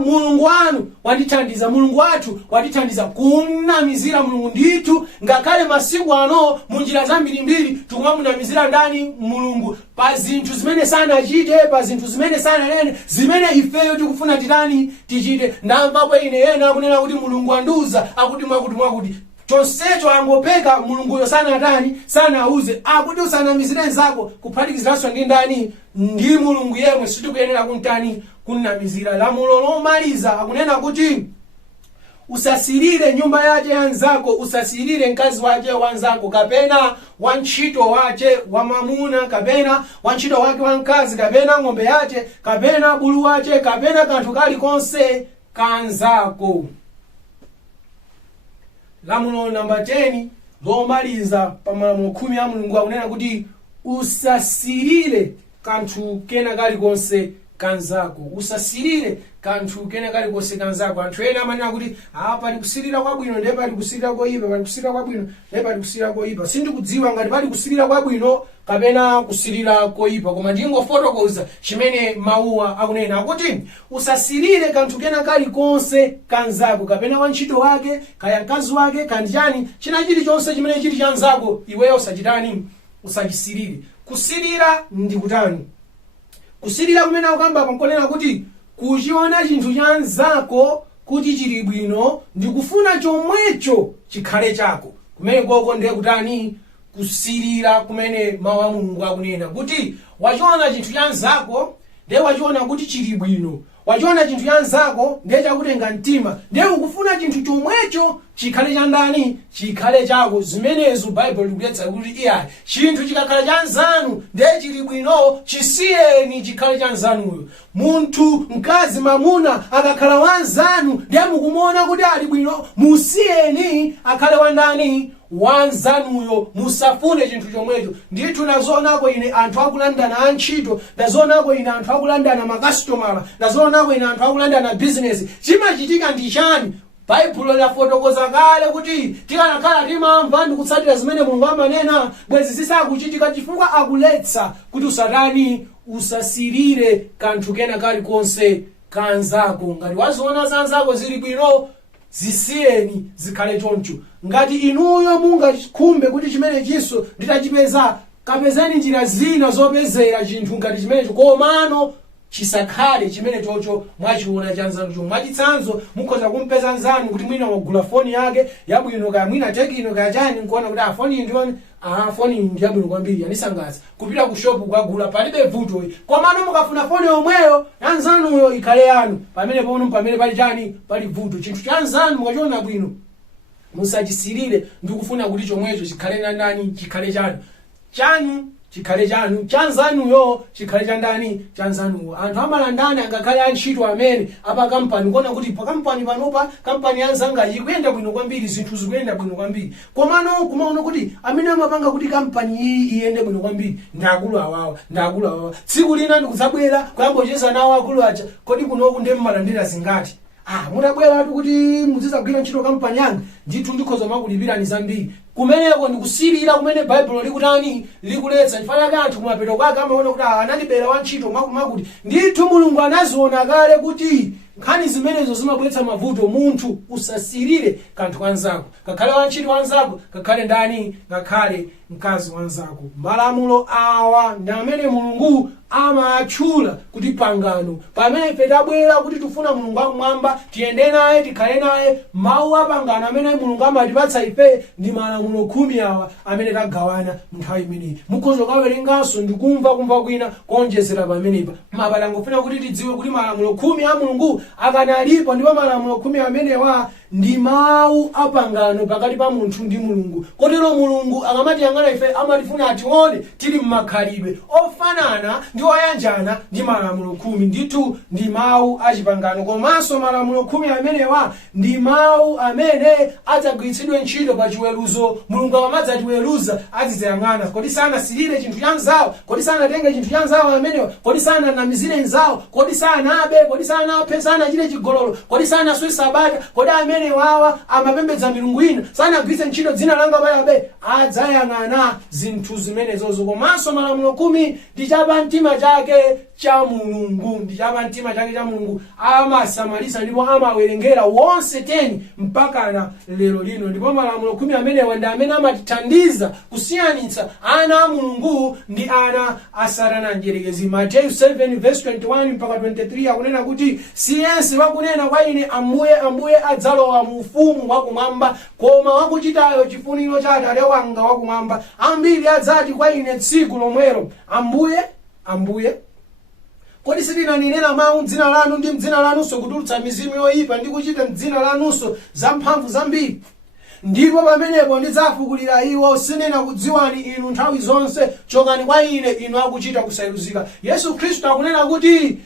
Mulungu wanu wandithandiza, Mulungu wathu wandithandiza. Kunamizira Mulungu ndithu ngakhale masiku ano munjira zambirimbiri tikumamunamizira ndani Mulungu pa zinthu zimene sanachite, pa zinthu zimene sananene, zimene ifeyo tikufuna tichite. Ndamvapo ine ena akunena kuti Mulungu andiuza akuti mwakuti chonsecho angopeka Mulunguyo sanauze akuti usanamizire nzako, kuphatikiziranso ndi ndani, ndi Mulungu yemwe sitikuyenera kunamizira. Lamulo lomaliza akunena kuti usasirire nyumba yake yanzako, usasirire mkazi wake wanzako, kapena wantchito wake wamamuna, kapena wantchito wake wamkazi, kapena ng'ombe yake, kapena bulu wake, kapena kanthu kalikonse kanzako. Lamulo namba 10 lomaliza pa malamulo 10 a Mulungu akunena kuti usasirire kanthu kena kalikonse kanzako, usasirire kanthu kena kalikonse kanzako. Anthu ena amanena kuti pali kusirira kwabwino ndipo pali kusirira koyipa, pali kusirira kwabwino ndipo pali kusirira koyipa. Sindikudziwa ngati pali kusirira kwabwino kapena kusirira koyipa, koma ndingofotokoza chimene mawuwa akunena kuti usasirire kanthu kena kalikonse kanzako, kapena wantchito wake, kaya mkazi wake, kandi chani china chilichonse chimene chili chanzako, iweyo usachisirire. Kusirira ndi kutani? Kusirira kumene akukamba pankonena kuti kuchiona chinthu chanzako kuti chili bwino ndikufuna chomwecho chikhale chako. Kumene koko ndiye kutani? Kusirira kumene mawu a Mulungu akunena kuti wachiona chinthu cha nzako ndiye wachiona kuti chili bwino, wachiona chinthu cha nzako ndiye chakutenga mtima, ndiye ukufuna chinthu chomwecho chikhale cha ndani, chikhale chako. Zimenezo Bible likuletsa kuti iya chinthu chikakhala cha nzanu ndiye chili bwino, chisiyeni chikhale cha nzanuyo. Munthu mkazi mamuna akakhala wa nzanu ndiye mukumuona kuti ali bwino, musiyeni akhale wa ndani, wa nzanuyo. Musafune chinthu chomwecho. Ndithu nazoonako ine anthu akulandana antchito, ndazoonako ine anthu akulandana makasitomala, ndazoonako ine anthu akulandana business. Chimachitika ndi chani? Baibulo lafotokoza kale kuti tikanakhala timamva ndi kutsatira zimene Mulungu amanena, bwezi zisakuchitika chifukwa akuletsa kuti usatani, usasirire kanthu kena kalikonse kanzako. Ngati waziona zanzako zili bwino, zisiyeni zikhale choncho. Ngati inuyo mungakhumbe kuti chimene chiso nditachipeza, kapezeni njira zina zopezera chinthu ngati chimenecho, komano chisakhale chimene chocho mwachiona cha nzanucho. Mwachitsanzo mukhoza kumpeza nzanu kuti mwina wagula foni yake yabwino, kaya mwina tekino kaya chani, nkuona kuti foni ndioni foni ndi yabwino kwambiri yanisangaza, kupita ku shop kugula palibe vuto. Komano mukafuna foni yomweyo ya nzanuyo ikhale yanu, pamene pali chani, pali vuto. Chinthu cha nzanu mukachiona bwino, musachisirire ndi kufuna kuti chomwecho chikhale na ndani, chikhale chanu. Chanu chikhale chanu, cha nzanuyo chikhale cha ndani, cha nzanuyo. Anthu amalandana ngakhale antchito amene apa kampani, kuona kuti pa kampani panopa, kampani yanzanga ikuyenda bwino kwambiri, zinthu zikuyenda bwino kwambiri, komano kumaona kuti amene amapanga kuti kampani iyi iyende bwino kwambiri ndi akulu awawa, ndi akulu awawa. Tsiku lina ndikudzabwera kuyambocheza nawo akulu aja, kodi kunoku ndi mmalandira zingati? Mutabwera kuti muzidzagwira ntchito kampani yanga, ndithu ndikhoza makulipirani zambiri. Kumeneko ndikusirira kumene Bible likutani, likuletsa. Chifukwa chake anthu kumapeto kwake amaona kuti anandibera wantchito makuti. Ndithu Mulungu anaziona kale kuti nkhani zimenezo zimabweretsa mavuto. Munthu usasirire kanthu kanzako, kakhale wantchito wanzako, kakhale ndani, kakhale mkazi wanzako. Malamulo awa ndi amene Mulungu amatchula kuti pangano. Pamene ife tabwera kuti tufuna Mulungu akumwamba tiyende naye, tikhale naye, mawu a pangano amene Mulungu amatipatsa ife ndi Malamulo 10 awa amene tagawana nthawi imeneyi. Mukhoza kawerenganso ndikumva kwina kuonjezera pamenepa. Mapala ngofuna kuti tidziwe kuti Malamulo 10 a Mulungu akanalipo, ndipo Malamulo 10 amenewa ndi mawu a pangano pakati pa munthu ndi Mulungu. Kotero Mulungu akamatiyang'ana ife amatifuna atione tili mmakhalidwe ofanana ndi oyanjana ndi Malamulo 10. Ndithu ndi mawu a chipangano. Komanso Malamulo 10 amenewa ndi mawu amene adzagwiritsidwe ntchito pa chiweruzo. Mulungu akamadzatiweruza azidzayang'ana, kodi sanasirire chinthu cha nzawo, kodi sanatenge chinthu cha nzawo amenewa, kodi sananamizire nzawo, kodi sanabe, kodi sanaphe, sanachite chigololo, kodi sanaswe sabata, kodi amene wawa amapembedza milungu ina sanagwiritse ntchito dzina langa bayabe. Adzayang'ana zinthu zimenezozo. Komanso Malamulo 10 ndi chapamtima chake cha Mulungu, ndi chapamtima chake cha Mulungu. Amasamalisa ndipo amawerengera wonse 10 mpaka na lero lino. Ndipo Malamulo 10 amenewa ndi amene amatithandiza kusiyanitsa ana a Mulungu ndi ana a Satana njerekezi. Mateyu 7:21 mpaka 23 akunena kuti siyense wakunena kwa ine Ambuye Ambuye adzalowa mu ufumu wakumwamba, koma wakuchitayo chifuniro cha Atate wanga wakumwamba. Ambiri adzati kwa ine tsiku lomwelo, Ambuye Ambuye, kodi sitinanenera mawu m'dzina lanu ndi m'dzina lanunso kutulutsa mizimu yoyipa ndi kuchita m'dzina lanunso zamphamvu zambiri? Ndipo pamenepo ndidzafukulira iwo, sinena kudziwani inu nthawi zonse, chokani kwa ine inu akuchita kusayeruzika. Yesu Khristu akunena kuti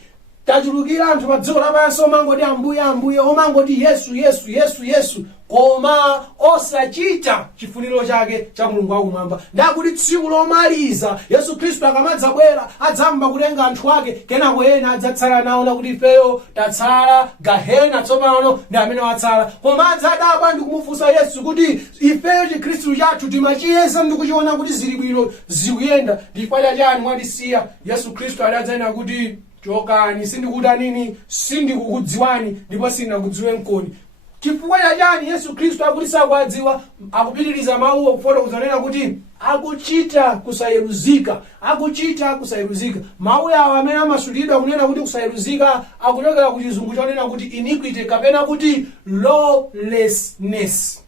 tachulukira anthu pa dziko lapansi omangoti Ambuye Ambuye, omangoti Yesu Yesu Yesu Yesu, koma osachita chifuniro chake cha Mulungu wakumwamba. Ndakuti tsiku lomaliza Yesu Khristu akamadzabwera adzamba kutenga anthu ake, kenako ena adzatsala nawo na kuti ifeyo tatsala gahena tsopano ndi amene watsala. Koma adzadabwa ndi kumufunsa Yesu kuti ifeyo chikhristu chathu timachiyesa ndi kuchiona kuti zili bwino zikuyenda, chifukwa chani mwatisiya? Yesu Khristu adadzanena kuti chokani, sindikuda nini, sindikukudziwani ndipo sindinakudziwe nkoni. Chifukwa chani Yesu Khristu akuti sakwadziwa? Akupitiriza mawu kufotokoza kunena kuti akuchita kusayeruzika, akuchita kusayeruzika. Mawu awa amene amasulidwa kunena kuti kusayeruzika akuchokera ku chizungu chonena kuti iniquity kapena kuti lawlessness.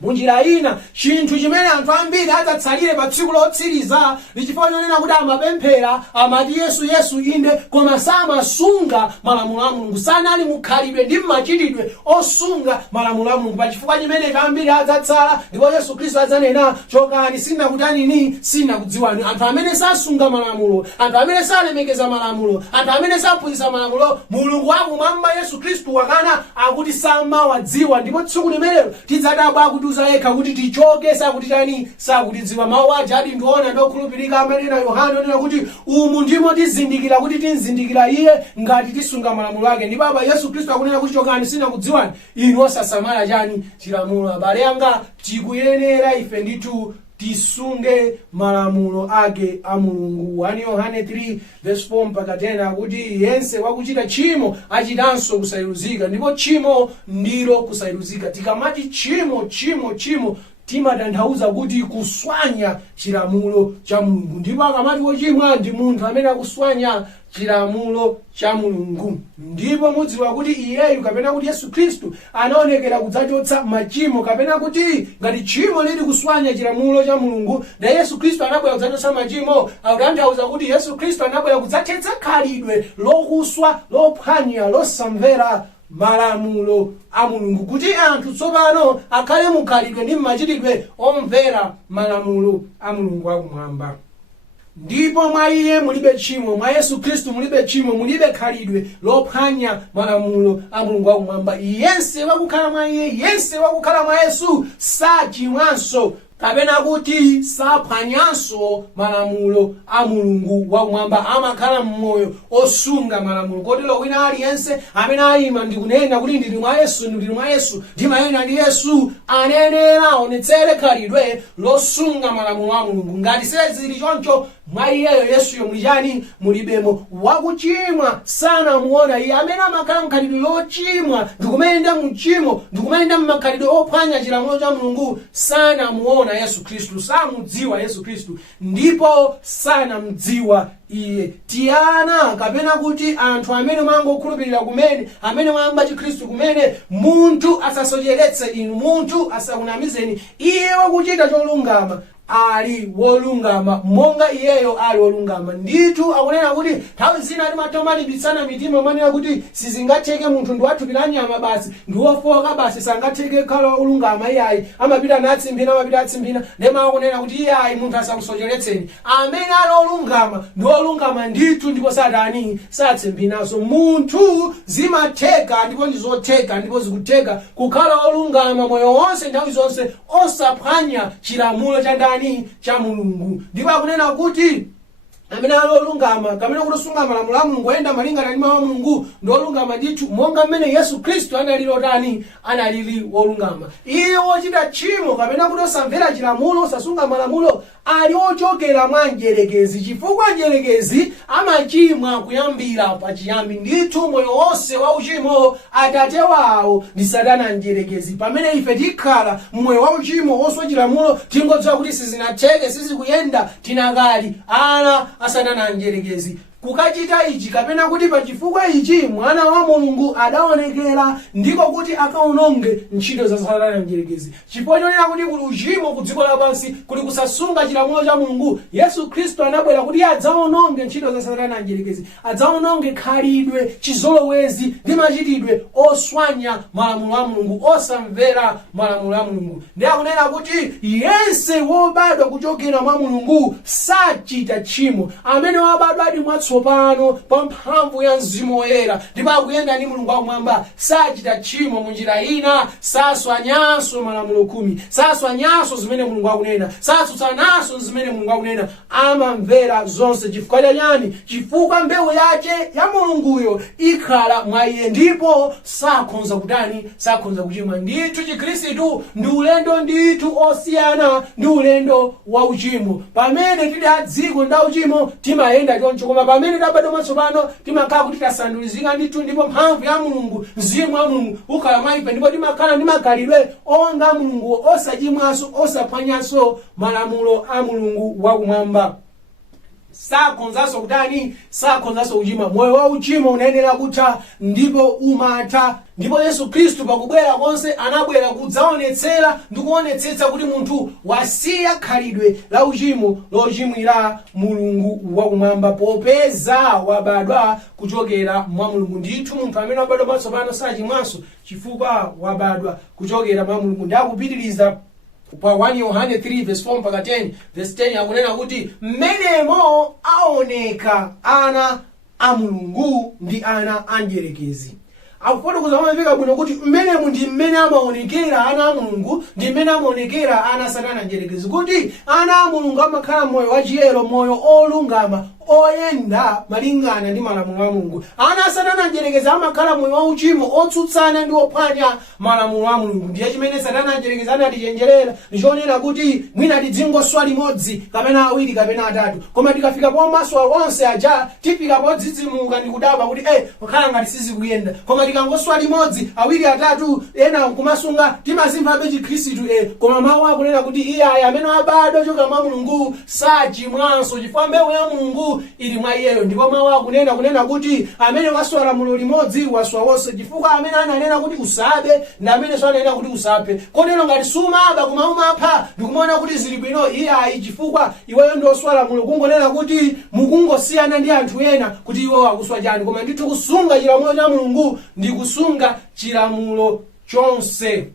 munjira ina chinthu chimene anthu ambiri adzatsalire pa tsiku lotsiriza ndichifukwa chonena kuti amapemphera amati yesu inde koma samasunga malamulo a mulungu, sanali mukhalidwe ndi mmachitidwe osunga malamulo a mulungu. Pa chifukwa chimenecho ambiri adzatsala ndipo yesu khristu adzanena chokani sindinakutanini sindinakudziwani. Anthu amene sasunga malamulo, anthu amene salemekeza malamulo, anthu amene saphunzitsa malamulo, mulungu wakumwamba yesu khristu wakana akuti samawadziwa. Ndipo tsiku limenelo tidzadabwa akutiuza yekha kuti tichoke sakutitani sakutidziwa. Mawu aja ati ndiona ndokhulupirika amanena yohane onena kuti umu ndimo tizindikira kuti tinzindikira iye ngati tisunga malamulo ake. Ndipo apa yesu khristu akunena kuti chokani sindinakudziwani inu osasamala chani chilamulo. Abale anga tikuyenera ife ndithu tisunge malamulo ake a mulungu. 1 Yohane 3:4 mpaka 10 akuti yense wakuchita tchimo achitanso kusayeruzika, ndipo tchimo ndilo kusayeruzika. Tikamati tchimo timatanthauza kuti kuswanya chilamulo cha mulungu. Ndipo akamati wochimwa ndi munthu amene akuswanya chilamulo cha mulungu. Ndipo mudziwa kuti iyeyu kapena kuti yesu khristu anaonekera kudzachotsa machimo, kapena kuti ngati tchimo lili kuswanya chilamulo cha mulungu na yesu khristu anabwera kudzachotsa machimo, akutanthauza kuti yesu khristu anabwera kudzathetsa khalidwe lokuswa, lophwanya, losamvera malamulo a mulungu, kuti anthu tsopano akhale mukhalidwe ndi mmachitidwe omvera malamulo a mulungu wakumwamba. Ndipo mwa iye mulibe tchimo, mwa yesu khristu mulibe tchimo, mulibe khalidwe lophwanya malamulo a mulungu wakumwamba. Yense wakukhala mwa iye, yense wakukhala mwa yesu sachimwanso, kapena kuti saphwanyanso malamulo a mulungu wakumwamba, amakhala mmoyo osunga malamulo. Kotero wina aliyense amene ayima ndikunena kuti ndili mwa yesu ndimayenda ndi yesu anenera aonetsere khalidwe losunga malamulo a mulungu. Ngati sizili choncho mwa iyeyo yesuyo muli chani? Mulibemo. Wakuchimwa sanamuona iye, amene amakhala mkhalidwe lochimwa ndikumenda mchimo, ndikumenda mmakhalidwe ophwanya chilamulo cha mulungu sanamuona yesu khristu, samudziwa yesu khristu, ndipo sanamdziwa iye. Tiana kapena kuti anthu amene mwangokhulupirira kumene, amene mwamba chikhristu kumene, munthu asasocheretse inu, munthu asakunamizeni. Iye wakuchita cholungama ali wolungama monga iyeyo ali wolungama. Ndithu akunena kuti nthawi zina timatomalimbitsana mitima manena kuti sizingatheke munthu ndi wathupi la nyama basi, ndi wofoka basi, sangatheke kukhala wolungama. Iyayi amapita natsimbina ndema akunena kuti iyayi munthu asakusocheretseni. Amene ali wolungama ndi wolungama ndithu, ndipo satani satsimbinaso. Munthu zimatheka ndipo ndizotheka ndipo zikutheka kukhala wolungama moyo wonse nthawi zonse osaphwanya chilamulo cha ndani cha mulungu. Ndipo akunena kuti amene ali olungama kapena kusunga malamulo a mulungu, oyenda malingana ndi mawu a mulungu ndi olungama ndithu, monga mmene yesu khristu analili wolungama. Iye wochita tchimo kapena kuti osamvera chilamulo, osasunga malamulo, ali ochokera mwa mdierekezi, chifukwa mdierekezi amachimwa kuyambira pachiyambi. Ndithu moyo wonse wa uchimo atate wawo ndi satana mdierekezi. Pamene ife tikhala mmoyo wa uchimo oswa chilamulo, tingodziwa kuti sizinatheke, sizikuyenda, tinakali ana asatana mdierekezi. Kukachita ichi kapena kuti pa chifukwa ichi mwana wa mulungu adaonekera ndiko kuti akaononge ntchito za satana mdierekezi. Chifukwa chonena kuti kuli uchimo ku dziko lapansi, kuli kusasunga chilamulo cha mulungu, yesu khristu anabwera kuti adzaononge ntchito za satana mdierekezi, adzaononge khalidwe, chizolowezi ndi machitidwe oswanya malamulo a mulungu, osamvera malamulo a mulungu. Ndi akunena kuti yense wobadwa kuchokera mwa mulungu sachita tchimo. Amene wabadwa adi mwatsopano pa mphamvu ya mzimu woyera ndipo akuyenda ndi mulungu wakumwamba sachita tchimo munjira ina, saswanyanso malamulo khumi, saswanyanso zimene mulungu akunena, satsutsananso zimene mulungu akunena, amamvera zonse. Chifukwa chani? Chifukwa mbewu yake ya mulunguyo ikhala mwa iye, ndipo sakhonza kutani, sakhonza kuchimwa. Ndithu chikhristu ndi ulendo ndithu osiyana ndi ulendo wa uchimo. Pamene tili adziko nda uchimo timayenda choncho, koma pamene tabadwa mwatsopano timakhala kuti tasandulizika ndithu, ndipo mphamvu ya mulungu, mzimu wa mulungu ukhala mwa ife, ndipo timakhala ndi makhalidwe onga mulungu, osachimwanso, osaphwanyanso malamulo a mulungu wakumwamba. sakhonzanso kutani, sakhonzanso uchimo. Moyo wa uchimo unayenera kutha ndipo umatha. Ndipo Yesu Khristu pakubwera konse anabwera kudzaonetsera ndi kuonetsetsa kuti munthu wasiya khalidwe la uchimo lochimwira Mulungu wakumwamba, popeza wabadwa kuchokera mwa Mulungu. Ndithu munthu amene wabadwa patsopano sachimwanso chifukwa wabadwa kuchokera mwa Mulungu. Ndakupitiriza pa 1 Yohane 3:4 mpaka 10:10 akunena kuti mmenemo aoneka ana a Mulungu ndi ana a mdierekezi. Akufotokoza kwamveka bwino kuti mmenemu ndi mmene amaonekera ana a Mulungu, ndi mmene amaonekera ana a Satana mdierekezi. Kuti ana a Mulungu amakhala moyo wachiyero, moyo olungama, oyenda malingana ndi malamulo a Mulungu. Ana a Satana mdierekezi amakhala moyo wa uchimo, otsutsana ndi ophwanya malamulo a Mulungu. Ndiye chimene Satana mdierekezi anatichenjerera ndichonena kuti mwina tidzingoswa limodzi kapena awiri kapena atatu, koma tikafika pomaswa onse aja tifika podzidzimuka ndi kudabwa kuti wakhala ngati sizikuyenda. Koma tikangoswa limodzi awiri atatu ena kumasunga timazimva be Chikhristu koma mawu akunena kuti iye amene abadwa choka mwa Mulungu sachimwanso chifukwa mbewu ya Mulungu ili mwa iyeyo. Ndipo mawu akunena kuti amene waswa lamulo limodzi waswa wonse, chifukwa amene ananena kuti usabe ndi amene sananena kuti usaphe. Kotero ngati sumaba koma umapha ndikumaona kuti zili bwino iyayi, chifukwa iweyo ndi oswa lamulo. Kungonena kuti mukungosiyana ndi anthu ena kuti iwe wakuswa chani, koma ndithu kusunga chilamulo cha Mulungu ndi kusunga chilamulo chonse.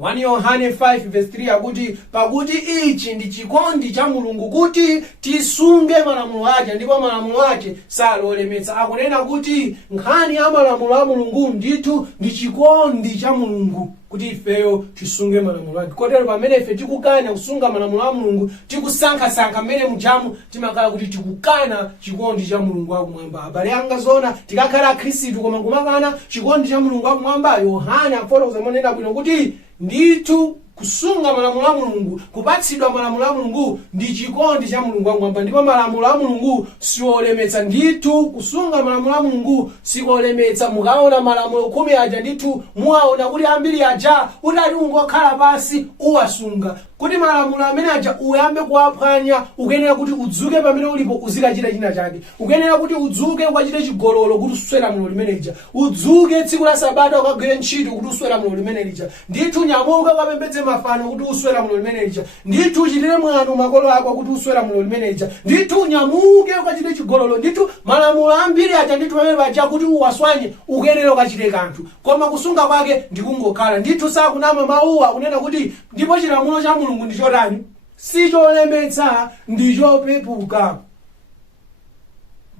1 Yohane 5:3 akuti pakuti ichi ndi chikondi cha Mulungu kuti tisunge malamulo ake, ndipo malamulo ake salolemetsa. Akunena kuti nkhani ya malamulo a Mulungu ndithu ndi chikondi cha Mulungu kuti ifeyo tisunge malamulo ake. Kotero pamene ife tikukana kusunga malamulo a Mulungu, tikusankha mmene mujamu timakhala kuti tikukana chikondi cha Mulungu wakumwamba. Abale anga zona tikakhala Khristu koma kumakana chikondi cha Mulungu wakumwamba, Yohane akufotokoza monena bwino kuti ndithu kusunga malamulo a Mulungu, kupatsidwa malamulo a Mulungu ndi chikondi cha Mulungu wakumwamba. Ndipo malamulo a Mulungu siolemetsa. Ndithu kusunga malamulo a Mulungu sikolemetsa. Mukaona malamulo khumi aja ndithu muwaona kuti ambiri aja utati ungokhala pasi uwasunga. Kuti malamulo amene aja uyambe kuwaphwanya, ukenera kuti udzuke pamene ulipo uzikachita china chake. Ukenera kuti udzuke ukachite chigololo kuti uswere lamulo limeneja. Udzuke tsiku la Sabata ukagwire ntchito kuti uswere lamulo limeneja. Ndithu nyamuka ukapembedze mafano kuti uswere lamulo limeneja. Ndithu uchitire mwano makolo ako kuti uswere lamulo limeneja. Ndithu nyamuke ukachite chigololo. Ndithu malamulo ambiri aja ndithu pamene paja kuti uwaswanye ukenera ukachite kanthu. Koma kusunga kwake ndikungokhala. Ndithu sakunama mawuwa kunena kuti ndipo chilamulo cha Mulungu ndichotani, sicholemetsa ndichopepuka.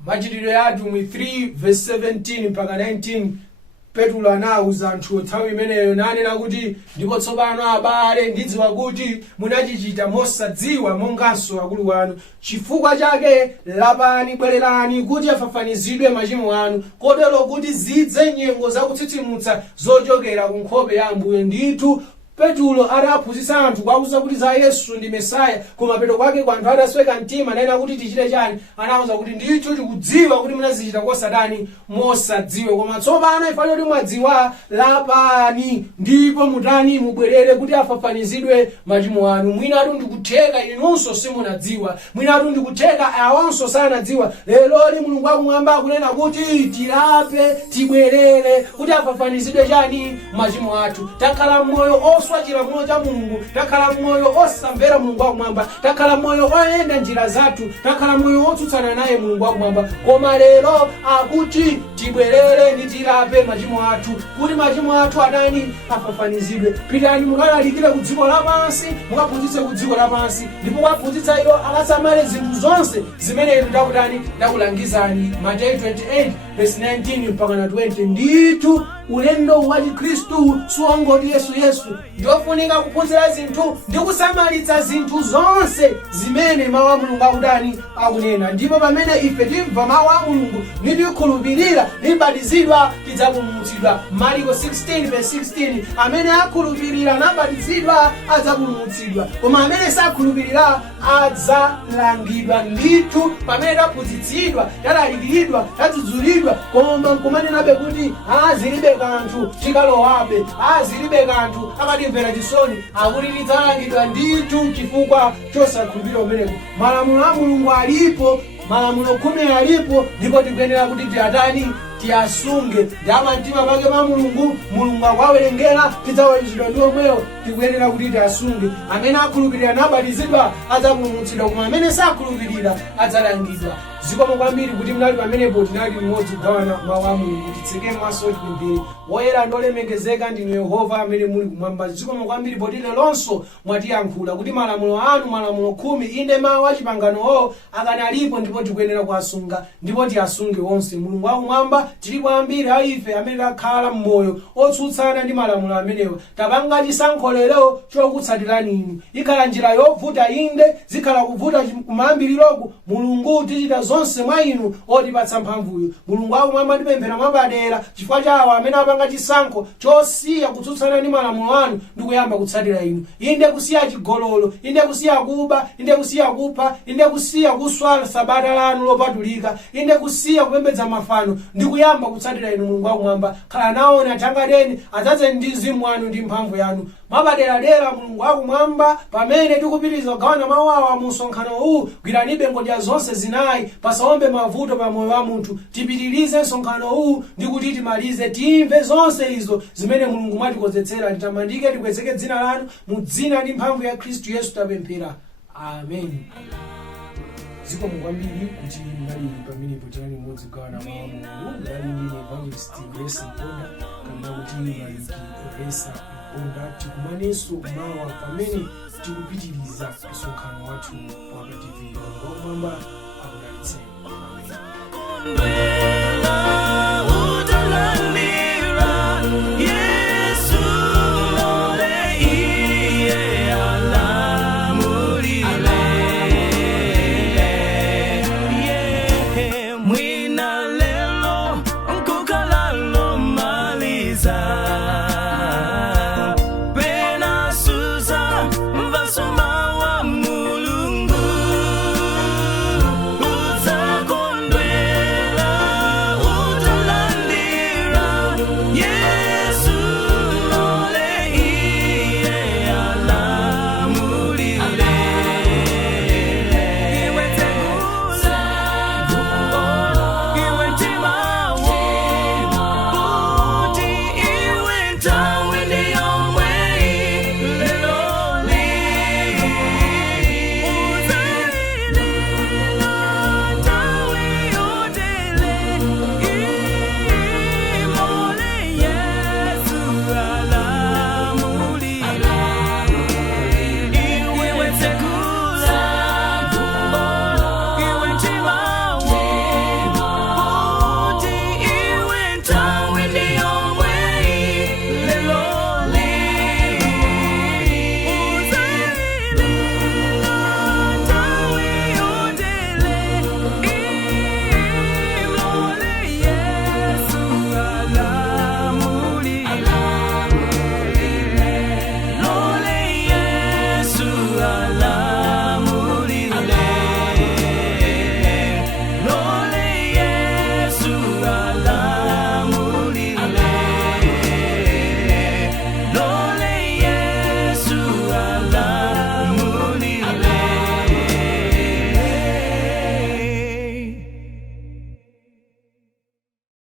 Machitidwe ya Atumwi 3:17 mpaka 19 Petro anawuza anthu nthawi imeneyo nanena kuti ndipo tsopano abale ndidziwa kuti munachichita mosadziwa monganso akulu anu. Chifukwa chake lapani bwererani kuti afafanizidwe machimo anu, kotero kuti zidze nyengo zakutsitsimutsa zochokera ku nkhope ya Ambuye. Ndithu Petro adaphunzitsa anthu kuwauza kuti za Yesu ndi Mesaya, koma peto kwake kwa anthu adasweka mtima nena kuti tichite chani. Anawuza kuti ndithu tikudziwa kuti munazichita kosadani mosadziwe, koma tsopano ifanye kuti mwadziwa lapani ndipo mutani mubwerere kuti afafanizidwe machimo anu. Mwinatu ndikutheka inunso simunadziwa, mwinatu ndikutheka awonso sanadziwa. Lero Mulungu wakumwamba akunena kuti tilape tibwerere kuti afafanizidwe chani machimo athu. Takhala mmoyo oswa chilamulo cha Mulungu, takhala mmoyo osamvera Mulungu wakumwamba, takhala mmoyo oyenda njira zathu, takhala mmoyo otsutsana naye Mulungu wakumwamba. Koma lero akuti tibwerere ndi tilape machimo athu kuti machimo athu adani afafanizidwe. Pitani mukalalikire ku dziko lapansi, mukaphunzitse ku dziko lapansi, ndipo mukaphunzitsa iwo akasamale zinthu zonse zimene ndakutani ndakulangizani. Mateyu 28:19 mpaka 20. Ndithu ulendo wa Chikhristu siwongoti Yesu ndiofunika kuphunzira zinthu ndi kusamalitsa zinthu zonse zimene mawu a Mulungu akudani akunena. Ndipo pamene ife timva mawu a Mulungu ndi tikhulupirira, tibatizidwa, tidzapulumutsidwa. Marko 16:16 amene akhulupirira nabatizidwa adzapulumutsidwa, koma amene sakhulupirira adzalangidwa. Ndithu pamene taphunzitsidwa, talalikiridwa, tadzudzulidwa, koma nkumanenabe kuti zilibe kanthu tikalowabe, zilibe kanthu akatimvera chisoni, akuti tidzalangidwa ndithu chifukwa chosakhulupirira umeneko. Malamulo a Mulungu alipo, malamulo khumi alipo, ndipo tikuyenera kuti tiyatani, tiyasunge. Ndama mtima pake pa Mulungu akwawerengera tidzaweruzidwa ndi omweyo, tikuyenera kuti tiyasunge. Amene akhulupirira nabatizidwa adzapulumutsidwa, koma amene sakhulupirira adzalangidwa. Zikomo kwambiri kuti mnali pamenepo tinali mmodzi kugawana mawu a Mulungu. Titseke maso tipemphere. Woyera ndolemekezeka ndinu Yehova amene muli kumwamba. Zikomo kwambiri poti lelonso mwatiyankhula kuti malamulo anu, malamulo khumi, inde mawu a chipanganowo akanalipo, ndipo tikuyenera kuwasunga, ndipo tiyasunge onse. Mulungu wakumwamba, tilipo ambiri a ife amene takhala mmoyo otsutsana ndi malamulo amenewa. Tapanga chisankho lero chokutsatirani inu. Ikhala njira yovuta inde, zikhala kuvuta kumayambiriroko, Mulungu tichita zonse mwa inu otipatsa mphamvuyo. Mulungu wakumwamba, tipemphera mwapadera chifukwa cha awa amene apanga chisankho chosiya kutsutsana ndi malamulo anu ndi kuyamba kutsatira inu. Inde kusiya chigololo, inde kusiya kuba, inde kusiya kupha, inde kusiya kuswala sabata lanu lopatulika, inde kusiya kupembedza mafano ndi kuyamba kutsatira inu. Mulungu wakumwamba, khala nawo atangateni, adzadze ndi mzimu wanu ndi mphamvu yanu mwapaderadera. Mulungu wakumwamba, pamene tikupitiriza kugawana mawu awa mu msonkhano uwu, gwiranibe ngodya zonse zinayi, pasaombe mavuto pa moyo wa munthu. Tipitirize msonkhano uwu ndi kuti timalize, timve zonse izo zimene Mulungu mwatikonzetsera. Titamandike, tikwezeke dzina lanu, mu dzina ndi mphamvu ya Khristu Yesu tapemphera, amen. Zikomo kwambiri kuti mnali pamenepo tinali mmodzi kugawana mawu a Mulungu. Nali ndine Evangelist Rhessah Mponda, kapena kuti Evangelist Rhessah Mponda. Tikumanenso mawa pamene tikupitiriza msonkhano wathu wa TV. Mulungu wakumwamba akudalitseni. Amen.